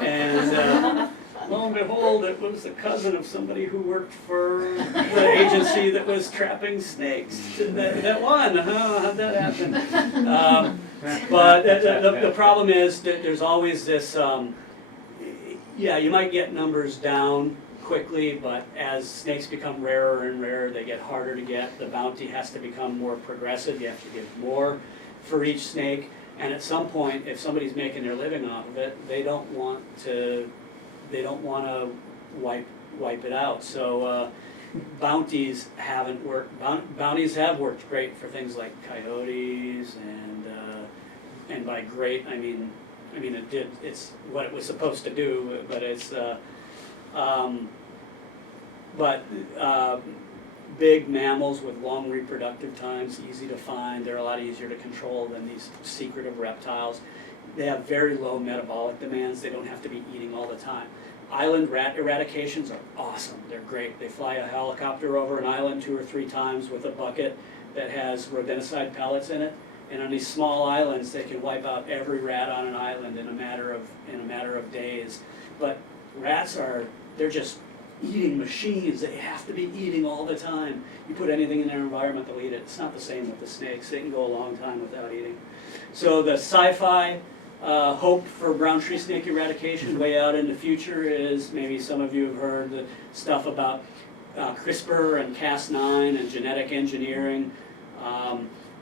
And lo and behold, it was the cousin of somebody who worked for the agency that was trapping snakes that won. How'd that happen? But the problem is that there's always this, yeah, you might get numbers down quickly, but as snakes become rarer and rarer, they get harder to get. The bounty has to become more progressive. You have to give more for each snake. And at some point, if somebody's making their living off of it, they don't want to wipe it out. So bounties haven't worked. Bounties have worked great for things like coyotes, and by great I mean it's what it was supposed to do, but it's big mammals with long reproductive times, easy to find. They're a lot easier to control than these secretive reptiles. They have very low metabolic demands. They don't have to be eating all the time. Island rat eradications are awesome. They're great. They fly a helicopter over an island 2 or 3 times with a bucket that has rodenticide pellets in it. And on these small islands, they can wipe out every rat on an island in a matter of days. But rats they're just eating machines. They have to be eating all the time. You put anything in their environment, they'll eat it. It's not the same with the snakes. They can go a long time without eating. So the sci-fi hope for brown tree snake eradication way out in the future is, maybe some of you have heard the stuff about CRISPR and Cas9 and genetic engineering.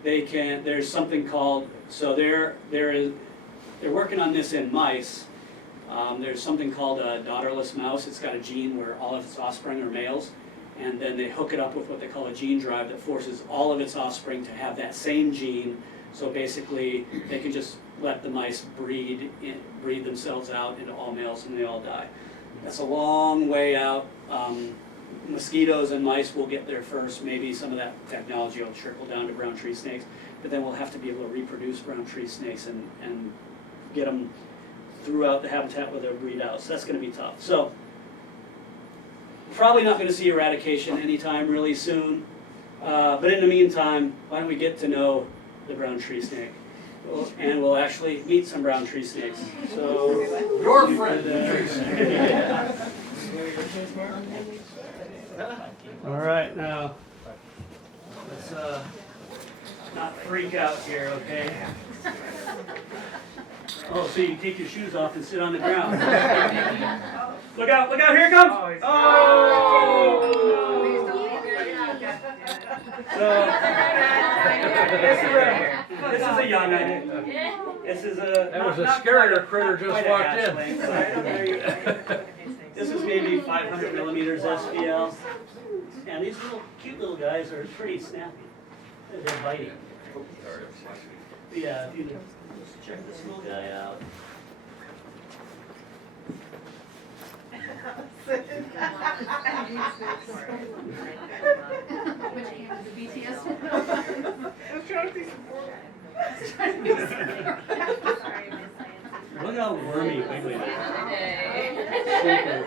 There's something called, so they're working on this in mice. There's something called a daughterless mouse. It's got a gene where all of its offspring are males, and then they hook it up with what they call a gene drive that forces all of its offspring to have that same gene. So basically, they can just let the mice breed themselves out into all males, and they all die. That's a long way out. Mosquitoes and mice will get there first. Maybe some of that technology will trickle down to brown tree snakes, but then we'll have to be able to reproduce brown tree snakes and get them throughout the habitat where they'll breed out. So that's going to be tough. So probably not going to see eradication anytime really soon. But in the meantime, why don't we get to know the brown tree snake? And we'll actually meet some brown tree snakes. So Your friend, the tree snake. Yeah. All right, now let's not freak out here, okay? Oh, so you can take your shoes off and sit on the ground. Look out, here it comes! Oh! So, this is a young one. This is a... That was a scarier critter just walked in. This is maybe 500 millimeters SPL. And these cute little guys are pretty snappy. They're biting. Yeah, if you just check this little guy out. Look how wormy wiggly they are. Super.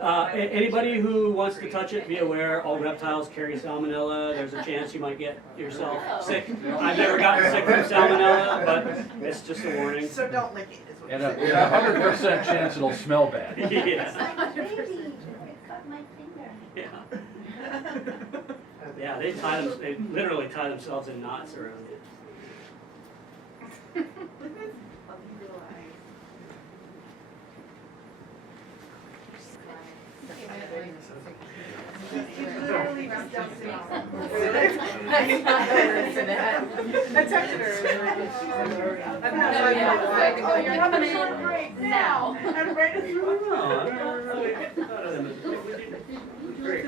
Anybody who wants to touch it, be aware, all reptiles carry salmonella. There's a chance you might get yourself sick. I've never gotten sick from salmonella, but it's just a warning. So don't lick it, is what And you're saying. 100% chance it'll smell bad. Yeah. Baby, it got my finger. Yeah. Yeah, they literally tie themselves in knots around it. You literally just don't see. I texted her. I'm not like, oh, you're having a short break now. And right as you I don't know. I don't really thought of them as great.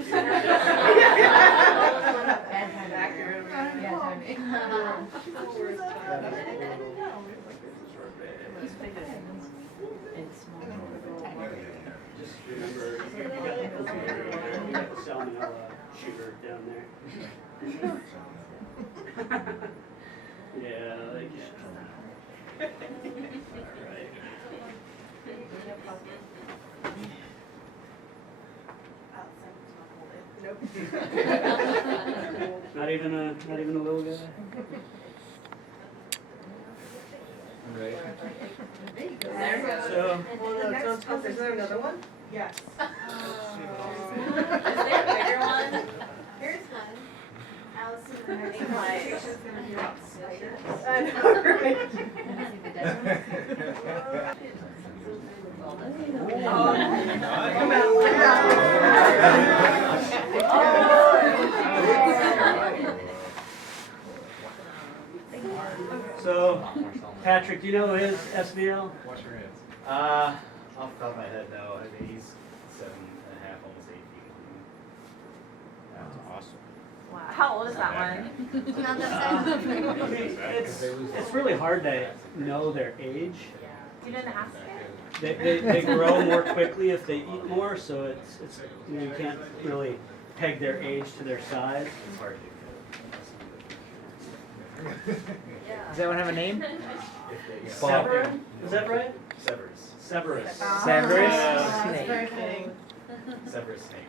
Just remember, you got the salmonella shooter down there. Yeah, like, right. Nope. Not even a little guy. Right. There we go. So, Well, no, is there another one? Yes. Is there a bigger one? Here's one. Allison and her Conversation's gonna be about spiders. I know, right? so Patrick, do you know his SVL? Wash your hands. Off the top of my head, no. I mean, he's 7.5, almost 8 feet. That's awesome. Wow. How old is that one? Not that side. It's really hard to know their age. You didn't ask it? They grow more quickly if they eat more, so it's you can't really peg their age to their size. It's hard to Does that one have a name? Severus, is that right? Severus. Severus. Severus? That's Snake. very fitting. Severus snake.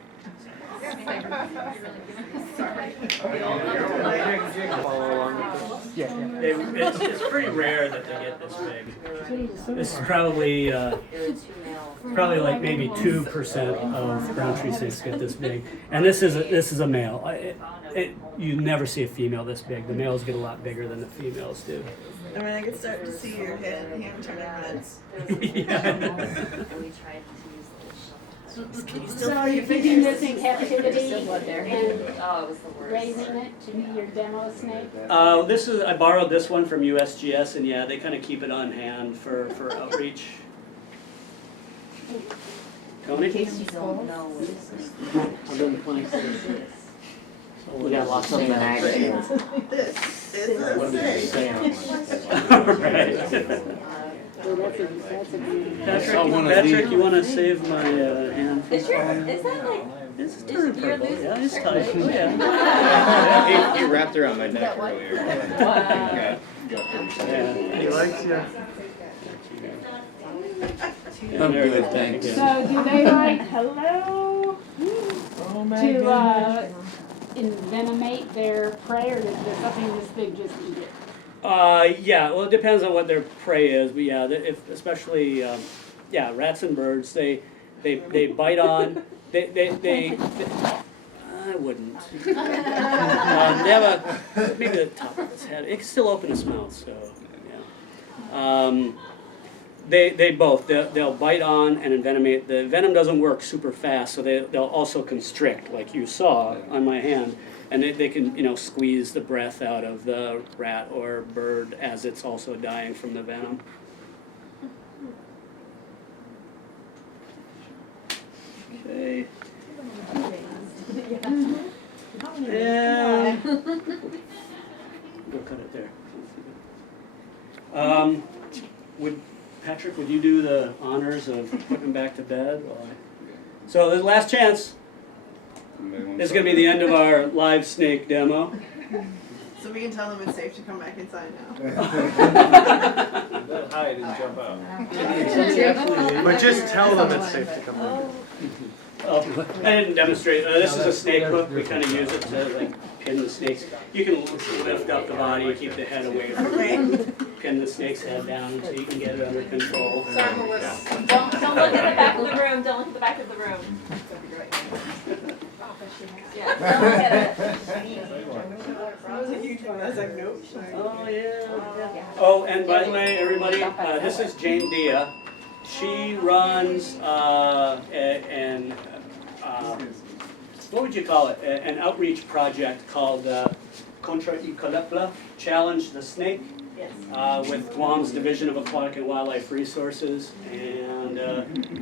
Follow along with this. It's pretty rare that they get this big. This is probably like maybe 2% of brown tree snakes get this big, and this is a male. You never see a female this big. The males get a lot bigger than the females do. I mean, I could start to see your hand turning reds. So are you keeping this in captivity there. and Oh, it was the worst. raising it to be your demo snake? I borrowed this one from USGS, and yeah, they kind of keep it on hand for outreach. Tony? I've been playing. We got lots of magnets. This is a snake. Right. So that's a beauty. Patrick, you want to save my hand? Is that like, It's turn you're purple. losing Yeah, it's tight. Oh, weight? yeah. He wrapped around my neck earlier. Wow. He likes you. I'm good, thanks. So do they like, hello, to envenomate their prey, or does something this big just eat it? Yeah, well, it depends on what their prey is, but yeah, especially rats and birds, they bite on, they I wouldn't. They have maybe the top of its head. It can still open its mouth, so yeah. They'll bite on and envenomate. The venom doesn't work super fast, so they'll also constrict, like you saw on my hand. And they can, squeeze the breath out of the rat or bird as it's also dying from the venom. Okay. Yeah. We'll cut it there. Patrick, would you do the honors of putting him back to bed? So the last chance. This is going to be the end of our live snake demo. So we can tell them it's safe to come back inside now. They'll hide and jump out. But just tell them it's safe to come back. Oh, I didn't demonstrate. This is a snake hook. We kind of use it to like pin the snakes. You can lift up the body, keep the head away from it, pin the snake's head down until you can get it under control. Don't look at the back of the room, don't look at the back of the room. Yeah, don't look at it. That was a huge one. I was like, nope. Oh yeah. Oh, and by the way, everybody, this is Jane Dia. She runs what would you call it? An outreach project called Contra Ecological Challenge the Snake. Yes. With Guam's Division of Aquatic and Wildlife Resources, and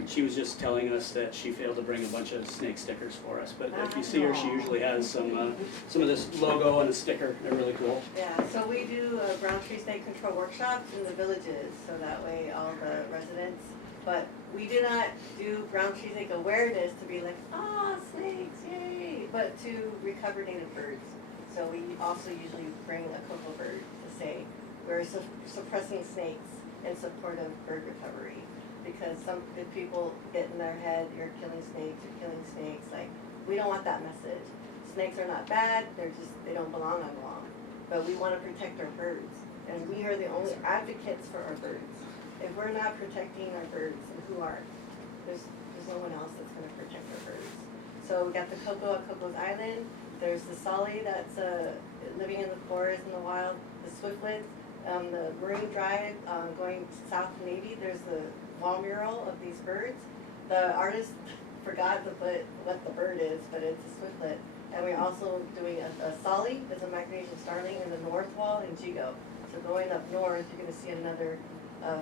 she was just telling us that she failed to bring a bunch of snake stickers for us. But if you see her, she usually has some of this logo and a sticker. They're really cool. Yeah, so we do brown tree snake control workshops in the villages, so that way all the residents, but we do not do brown tree snake awareness to be like, ah, snakes, yay, but to recover native birds. So we also usually bring a cocoa bird to say, we're suppressing snakes in support of bird recovery, because if people get in their head, you're killing snakes, like, we don't want that message. Snakes are not bad, they don't belong on Guam, but we want to protect our birds, and we are the only advocates for our birds. If we're not protecting our birds, then who are? There's no one else that's going to protect our birds. So we got the cocoa at Coco's Island, there's the Solly that's living in the forest in the wild, the swiftlets, the Marine Drive going south to Navy, there's the wall mural of these birds. The artist forgot to put what the bird is, but it's a swiftlet. And we're also doing a Solly, that's a Micronesian starling, in the north wall in Jigo. So going up north, you're going to see another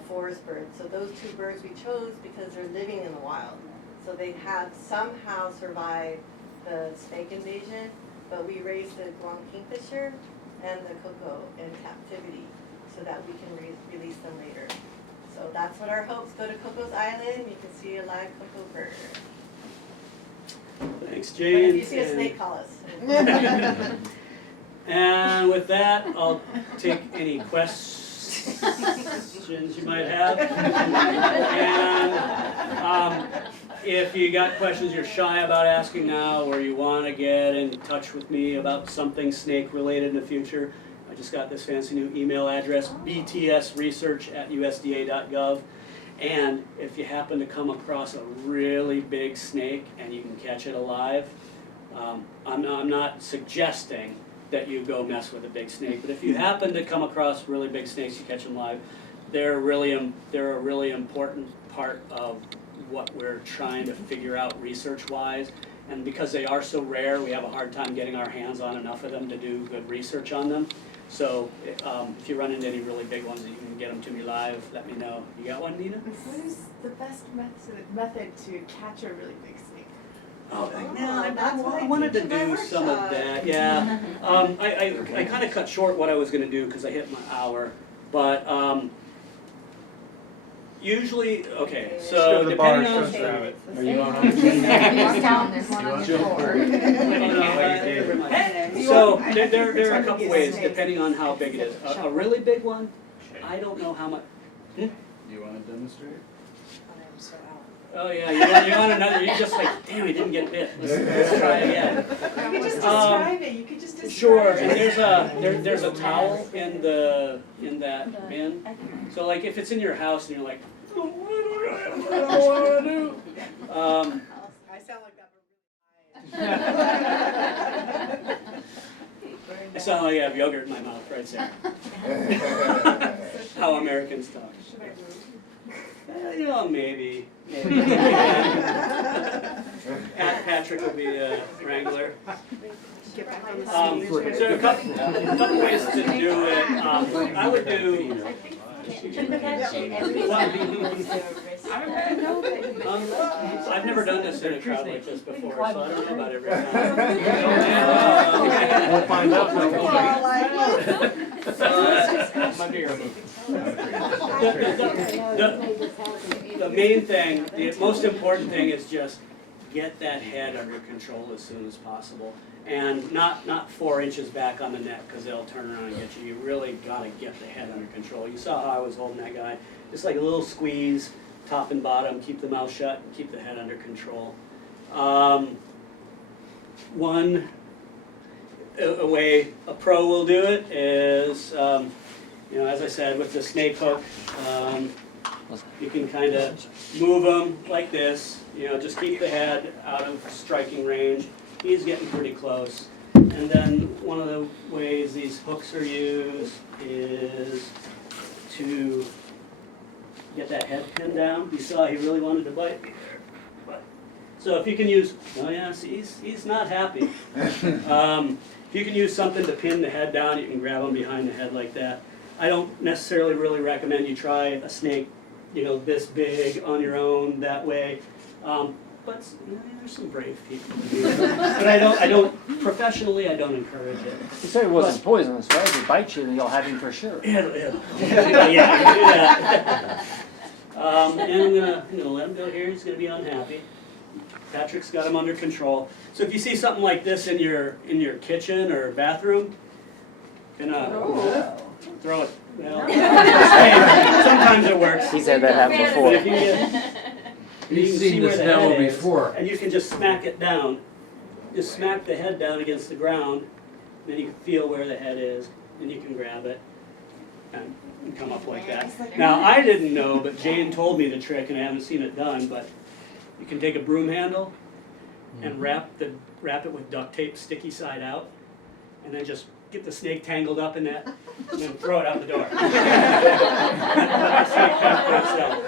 forest bird. So those two birds we chose because they're living in the wild. So they have somehow survived the snake invasion, but we raised the Guam kingfisher and the cocoa in captivity, so that we can release them later. So that's what our hopes. Go to Coco's Island, you can see a live cocoa bird. Thanks, But Jane. if you see a snake, call us. And with that, I'll take any questions you might have. And if you got questions you're shy about asking now, or you want to get in touch with me about something snake related in the future, I just got this fancy new email address, btsresearch@usda.gov. And if you happen to come across a really big snake and you can catch it alive, I'm not suggesting that you go mess with a big snake, but if you happen to come across really big snakes, you catch them live, they're a really important part of what we're trying to figure out research-wise. And because they are so rare, we have a hard time getting our hands on enough of them to do good research on them. So if you run into any really big ones that you can get them to me live, let me know. You got one, Nina? What is the best method to catch a really big snake? Oh, that's what I I wanted to teach in my do some of workshop. that, yeah. I kind of cut short what I was going to do because I hit my hour. But usually, okay, so the bar depending on... shows rabbit. Are you on? So there are a couple ways, depending on how big it is. A really big one, I don't know how much... You want to demonstrate? Oh yeah, you want another, you're just like, damn, he didn't get bit. Let's try again. You could just describe it. You could just describe Sure, it. and there's a towel in that bin. So like if it's in your house and you're like, oh, what do I want to do? I sound like that. I sound like I have yogurt in my mouth right there. How Americans talk. Should I move? Maybe. Patrick will be the wrangler. Get back on the So a couple ways to do it. I would do. I've never done this in a crowd like this before, so I don't know about every time. We'll find out. The main thing, the most important thing is just get that head under control as soon as possible. And not 4 inches back on the neck, because they'll turn around and get you. You really got to get the head under control. You saw how I was holding that guy. Just like a little squeeze, top and bottom, keep the mouth shut, and keep the head under control. A way a pro will do it is, as I said, with the snake hook, you can kind of move them like this. Just keep the head out of striking range. He's getting pretty close. And then one of the ways these hooks are used is to get that head pinned down. You saw he really wanted to bite me there. But, so if you can use, see, he's not happy. If you can use something to pin the head down, you can grab him behind the head like that. I don't necessarily really recommend you try a snake, this big on your own that way. But there's some brave people who do it. But I don't, professionally, I don't encourage it. You said it wasn't poisonous, right? If it bites you, then you'll have him for sure. Yeah, you can do that. And I'm gonna let him go here. He's gonna be unhappy. Patrick's got him under control. So if you see something like this in your kitchen or bathroom, throw it. Well, sometimes it works. He's had that happen before. If you He's can seen see where this the demo head is, before. and you can just smack it down. Just smack the head down against the ground, then you can feel where the head is, and you can grab it and come up like that. Now, I didn't know, but Jane told me the trick, and I haven't seen it done, but you can take a broom handle and wrap it with duct tape, sticky side out, and then just get the snake tangled up in that, and then throw it out the door. Let that snake fend for itself.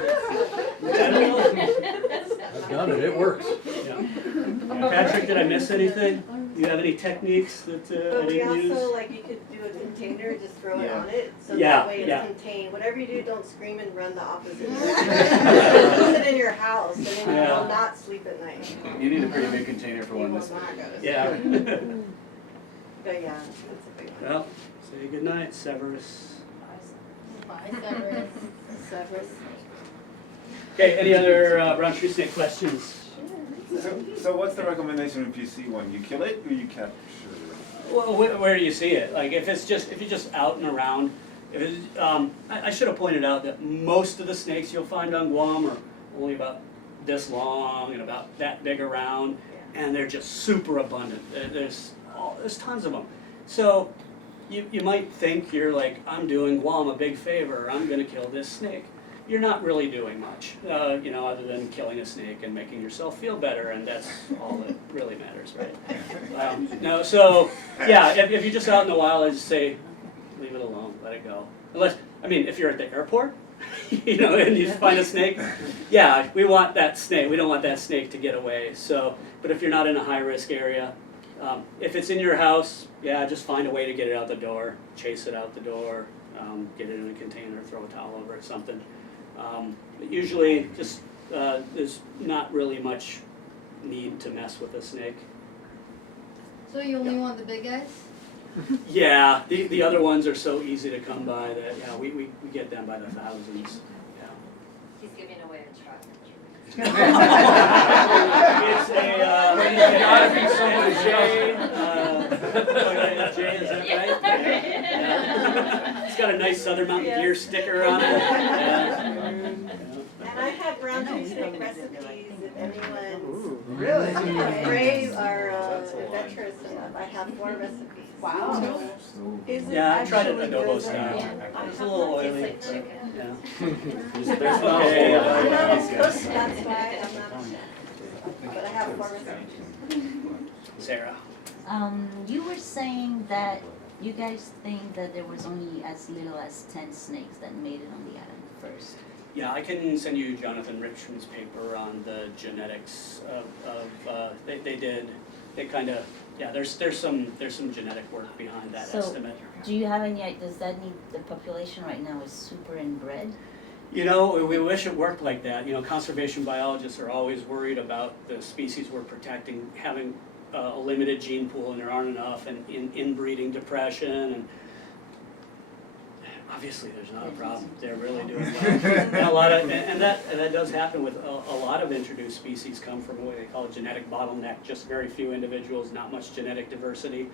I've done it, it works. Yeah. Patrick, did I miss anything? Do you have any techniques that I But we didn't use? also, you could do a container, just throw it on it, so Yeah, that way yeah. it's contained. Whatever you do, don't scream and run the opposite direction. Use it in your house, and then you Yeah. will not sleep at night. You need a pretty big container for You one will this not big. go to sleep. Yeah. But yeah, it's a big one. Well, say goodnight, Severus. Severus. Okay, any other brown tree snake questions? So what's the recommendation if you see one? You kill it or you capture it? Well, where do you see it? Like if you're just out and around, I should have pointed out that most of the snakes you'll find on Guam are only about this long and about that big around, and they're just super abundant. There's tons of them. So you might think you're like, I'm doing Guam a big favor, I'm going to kill this snake. You're not really doing much, other than killing a snake and making yourself feel better, and that's all that really matters, right? No, so yeah, if you're just out in the wild, I just say, leave it alone, let it go. Unless, if you're at the airport, and you find a snake, yeah, we want that snake. We don't want that snake to get away. So, but if you're not in a high-risk area, if it's in your house, yeah, just find a way to get it out the door, chase it out the door, get it in a container, throw a towel over it, something. But usually, just there's not really much need to mess with a snake. So you only want the big guys? Yeah, the other ones are so easy to come by that we get them by the thousands. Yeah. He's giving away a truck. It's a gotta be somebody Jay, is that right? Yeah. It's got a nice Southern Mountain Deer sticker on it. Yeah. And I have brown tree snake recipes if anyone's Really? brave or adventurous enough. I have 4 recipes. Wow. Yeah, I tried it adobo style. It's a little oily. Tastes like chicken. Yeah. Okay, I'm not Okay. as cooked, that's why I'm not a chef. But I have 4 recipes. Sarah. You were saying that you guys think that there was only as little as 10 snakes that made it on the island first. Yeah, I can send you Jonathan Ripsham's paper on the genetics of they kind of, there's some genetic work behind that estimate. Do you have any, does that mean the population right now is super inbred? We wish it worked like that. Conservation biologists are always worried about the species we're protecting having a limited gene pool and there aren't enough, and inbreeding depression. And obviously there's not a problem. They're really doing well. And a lot of, and that does happen with a lot of introduced species come from what they call a genetic bottleneck, just very few individuals, not much genetic diversity.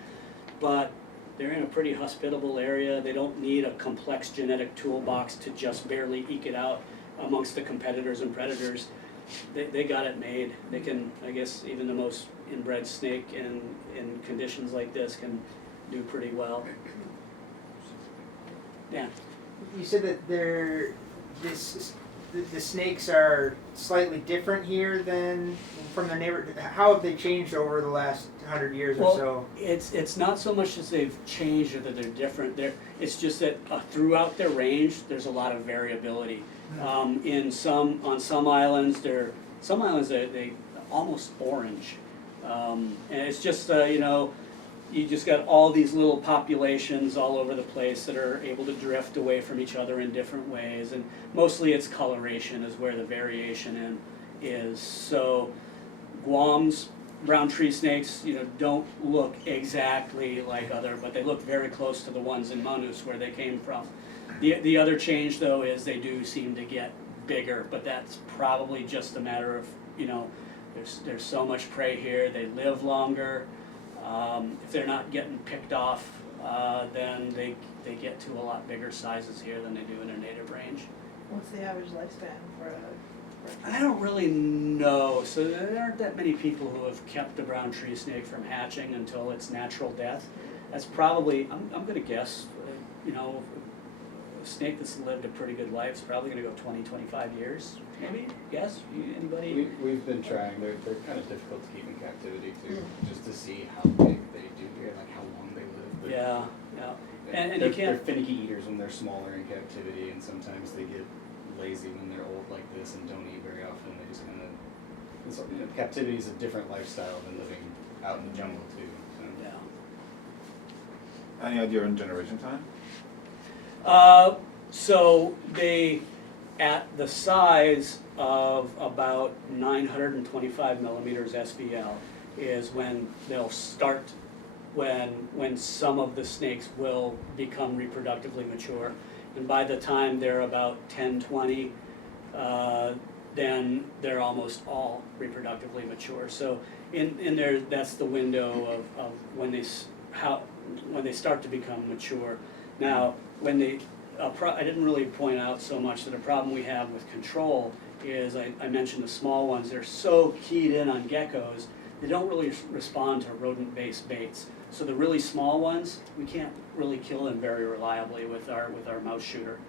But they're in a pretty hospitable area. They don't need a complex genetic toolbox to just barely eke it out amongst the competitors and predators. They got it made. They can, I guess, even the most inbred snake in conditions like this can do pretty well. Yeah. You said that the snakes are slightly different here than from the neighbor. How have they changed over the last 100 years or so? It's not so much as they've changed or that they're different. It's just that throughout their range, there's a lot of variability. On some islands, they're almost orange, and it's just you just got all these little populations all over the place that are able to drift away from each other in different ways, and mostly it's coloration is where the variation is. So Guam's brown tree snakes, don't look exactly like but they look very close to the ones in Manus where they came from. The other change though is they do seem to get bigger, but that's probably just a matter of, there's so much prey here, they live longer. If they're not getting picked off, then they get to a lot bigger sizes here than they do in their native range. What's the average lifespan for I don't really know. So there aren't that many people who have kept the brown tree snake from hatching until its natural death. That's probably, I'm going to guess, a snake that's lived a pretty good life is probably going to go 20, 25 years, maybe? Guess? Anybody? We've been trying. They're kind of difficult to keep in captivity too, just to see how big they do here, like how long they live. But Yeah. And they're, you can't. they're finicky eaters when they're smaller in captivity, and sometimes they get lazy when they're old like this and don't eat very often. They just kind of. Captivity is a different lifestyle than living out in the jungle too. So. Yeah. Any idea on generation time? So they, at the size of about 925 millimeters SVL, is when they'll start, when some of the snakes will become reproductively mature. And by the time they're about 10, 20, then they're almost all reproductively mature. So in there, that's the window of when they start to become mature. Now, when I didn't really point out so much that a problem we have with control is, I mentioned the small ones, they're so keyed in on geckos, they don't really respond to rodent-based baits. So the really small ones, we can't really kill them very reliably with our mouse shooter.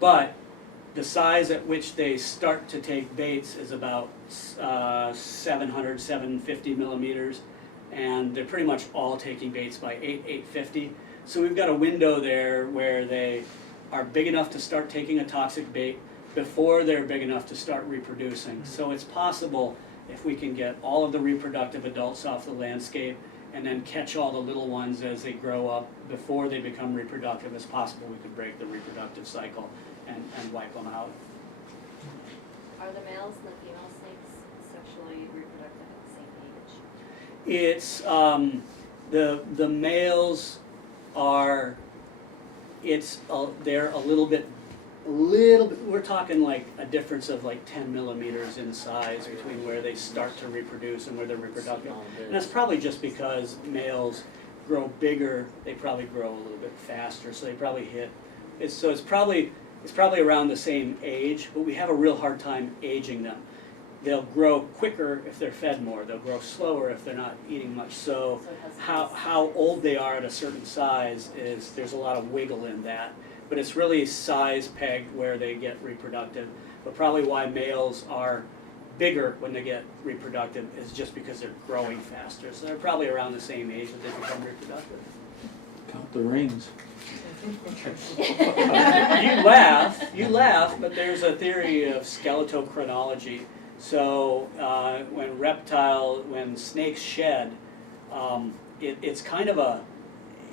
But the size at which they start to take baits is about 700, 750 millimeters, and they're pretty much all taking baits by 850. So we've got a window there where they are big enough to start taking a toxic bait before they're big enough to start reproducing. So it's possible, if we can get all of the reproductive adults off the landscape and then catch all the little ones as they grow up before they become reproductive, it's possible we could break the reproductive cycle and wipe them out. Are the males and the female snakes sexually reproductive at the same age? It's the males are, they're a little bit, we're talking like a difference of like 10 millimeters in size between where they start to reproduce and where they're reproductive. And that's probably just because males grow bigger, they probably grow a little bit faster, so they probably hit. It's probably around the same age, but we have a real hard time aging them. They'll grow quicker if they're fed more. They'll grow slower if they're not eating much. So how old they are at a certain size there's a lot of wiggle in that. But it's really size pegged where they get reproductive. But probably why males are bigger when they get reproductive is just because they're growing faster. So they're probably around the same age that they become reproductive. Count the rings. You laugh, but there's a theory of skeletal chronology. So when snakes shed, it's kind of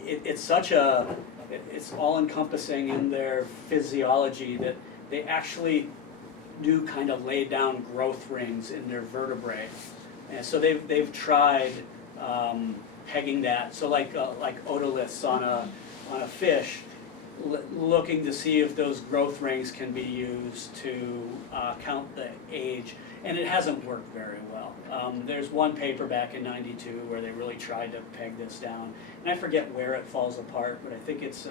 it's all encompassing in their physiology that they actually do kind of lay down growth rings in their vertebrae, and so they've tried pegging that. So like otoliths on a fish, looking to see if those growth rings can be used to count the age, and it hasn't worked very well. There's one paper back in '92 where they really tried to peg this down, and I forget where it falls apart, but I think it's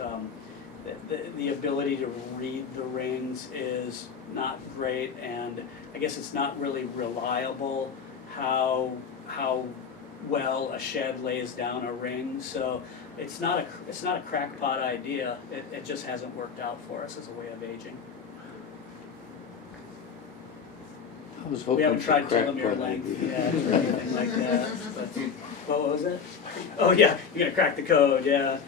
the ability to read the rings is not great, and I guess it's not really reliable how well a shed lays down a ring. So it's not a crackpot idea. It just hasn't worked out for us as a way of aging. I was We hoping haven't for tried crackpot telomere length idea. yet or anything like that. But, what was it? Oh yeah, you're gonna crack the code, yeah.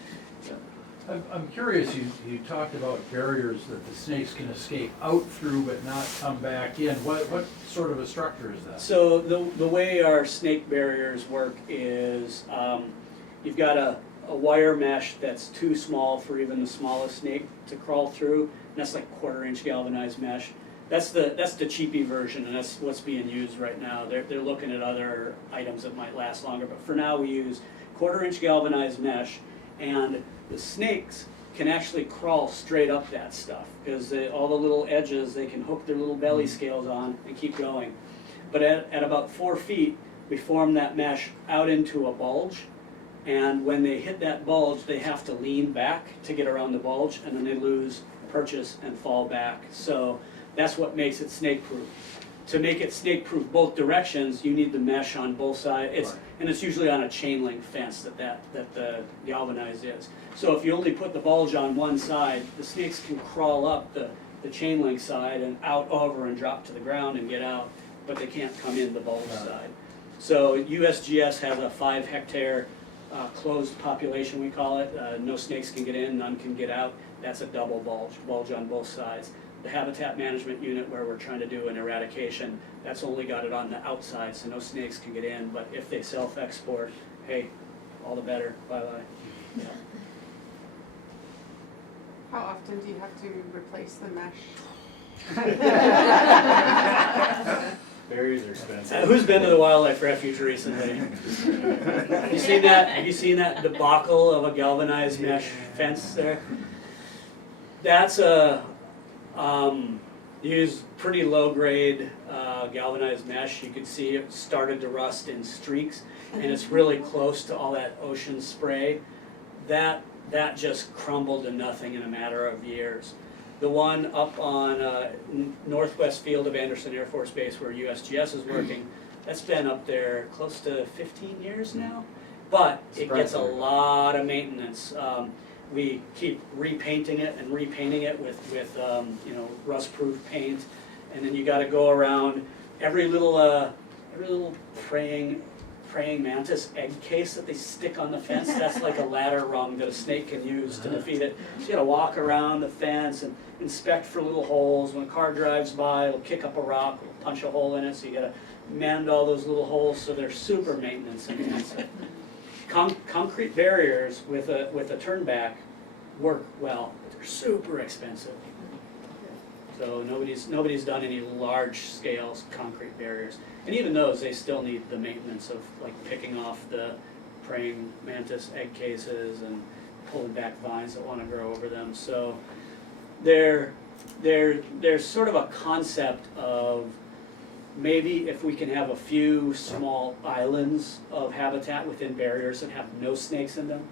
I'm curious, you talked about barriers that the snakes can escape out through but not come back in. What sort of a structure is that? So the way our snake barriers work is you've got a wire mesh that's too small for even the smallest snake to crawl through, and that's like 1/4-inch galvanized mesh. That's the cheapy version, and that's what's being used right now. They're looking at other items that might last longer, but for now we use 1/4-inch galvanized mesh, and the snakes can actually crawl straight up that stuff because all the little edges, they can hook their little belly scales on and keep going. But at about 4 feet, we form that mesh out into a bulge, and when they hit that bulge, they have to lean back to get around the bulge, and then they lose purchase and fall back. So that's what makes it snake-proof. To make it snake-proof both directions, you need the mesh on both sides. And it's usually on a chain link fence that the galvanized is. So if you only put the bulge on one side, the snakes can crawl up the chain link side and out over and drop to the ground and get out, but they can't come in the bulge side. So USGS has a 5-hectare closed population, we call it. No snakes can get in, none can get out. That's a double bulge on both sides. The habitat management unit where we're trying to do an eradication, that's only got it on the outside, so no snakes can get in, but if they self-export, hey, all the better, bye-bye. Yeah. How often do you have to replace the mesh? Barriers are expensive. Who's been to the wildlife refuge recently? Have you seen that? Have you seen that debacle of a galvanized mesh fence there? That's a used pretty low grade galvanized mesh. You can see it started to rust in streaks, and it's really close to all that ocean spray. That just crumbled to nothing in a matter of years. The one up on northwest field of Anderson Air Force Base where USGS is working, that's been up there close to 15 years now, but it gets a lot of maintenance. We keep repainting it and repainting it with rust-proof paint, and then you got to go around every little praying mantis egg case that they stick on the fence. That's like a ladder rung that a snake can use to defeat it. So you got to walk around the fence and inspect for little holes. When a car drives by, it'll kick up a rock, it'll punch a hole in it. So you got to mend all those little holes. So they're super maintenance intensive. Concrete barriers with a turn back work well, but they're super expensive. So nobody's done any large scale concrete barriers, and even those, they still need the maintenance of like picking off the praying mantis egg cases and pulling back vines that want to grow over them. So there's sort of a concept of maybe if we can have a few small islands of habitat within barriers that have no snakes in them,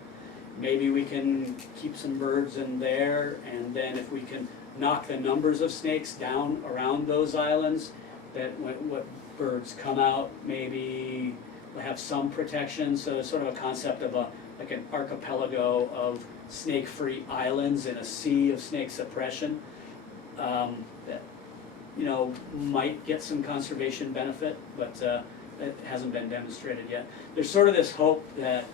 maybe we can keep some birds in there, and then if we can knock the numbers of snakes down around those islands, that what birds come out, maybe we'll have some protection. So there's sort of a concept of like an archipelago of snake-free islands in a sea of snake suppression that might get some conservation benefit, but it hasn't been demonstrated yet. There's sort of this hope that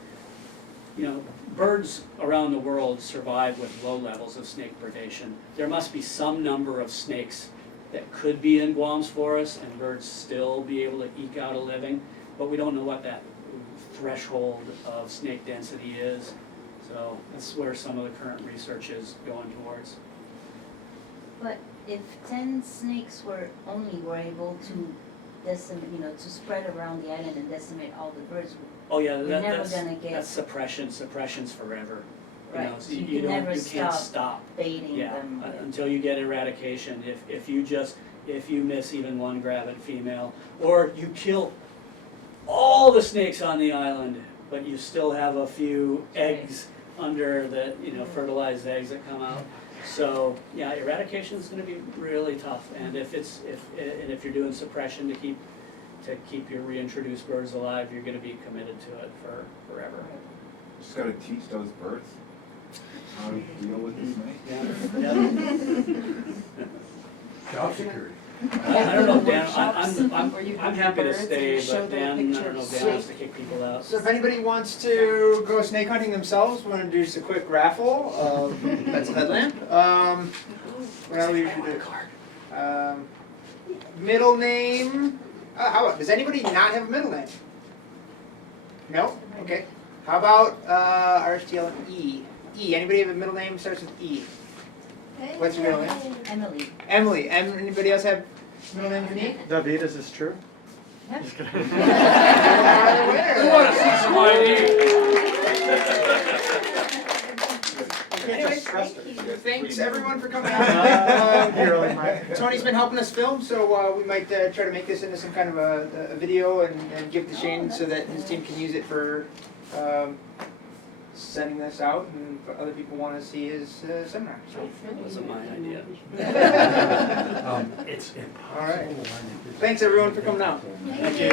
birds around the world survive with low levels of snake predation. There must be some number of snakes that could be in Guam's forests and birds still be able to eke out a living, but we don't know what that threshold of snake density is. So that's where some of the current research is going towards. But if 10 snakes were able to decimate, to spread around the island and decimate all the birds, Oh yeah, we're never gonna get. that's suppression. Suppression's forever. You know, Right. so You you can don't, never you can't stop stop. baiting Yeah, them. with- until you get eradication. If you miss even one gravid female, or you kill all the snakes on the island, but you still have a few eggs under the, fertilized eggs that come out. So, yeah, eradication is gonna be really tough, and if you're doing suppression to keep your reintroduced birds alive, you're gonna be committed to it for forever. Just gotta teach those birds how to deal with the snake. Yeah. Job security. I don't know, Dan, Workshops I'm where you I'm have happy to birds and stay, you show but them a Dan, I picture don't know of if Dan snake. wants to kick people out. So if anybody wants to go snake hunting themselves, want to do just a quick raffle of That's a Headlamp. What we usually do? Middle name. How about, does anybody not have a middle name? No? Okay. How about RSTL and E? E. Anybody have a middle name starts with E? What's your middle name? Emily. Emily. Anybody else have middle name with E? David, is this true? Yep. Just kidding. We wanna see some ID. Anyways, thanks everyone for coming out. You really might. Tony's been helping us film, so we might try to make this into some kind of a video and give it to Shane so that his team can use it for sending this out, and if other people want to see his seminar. So. That wasn't my idea. It's impossible. All right. Thanks everyone for coming out. Thank you.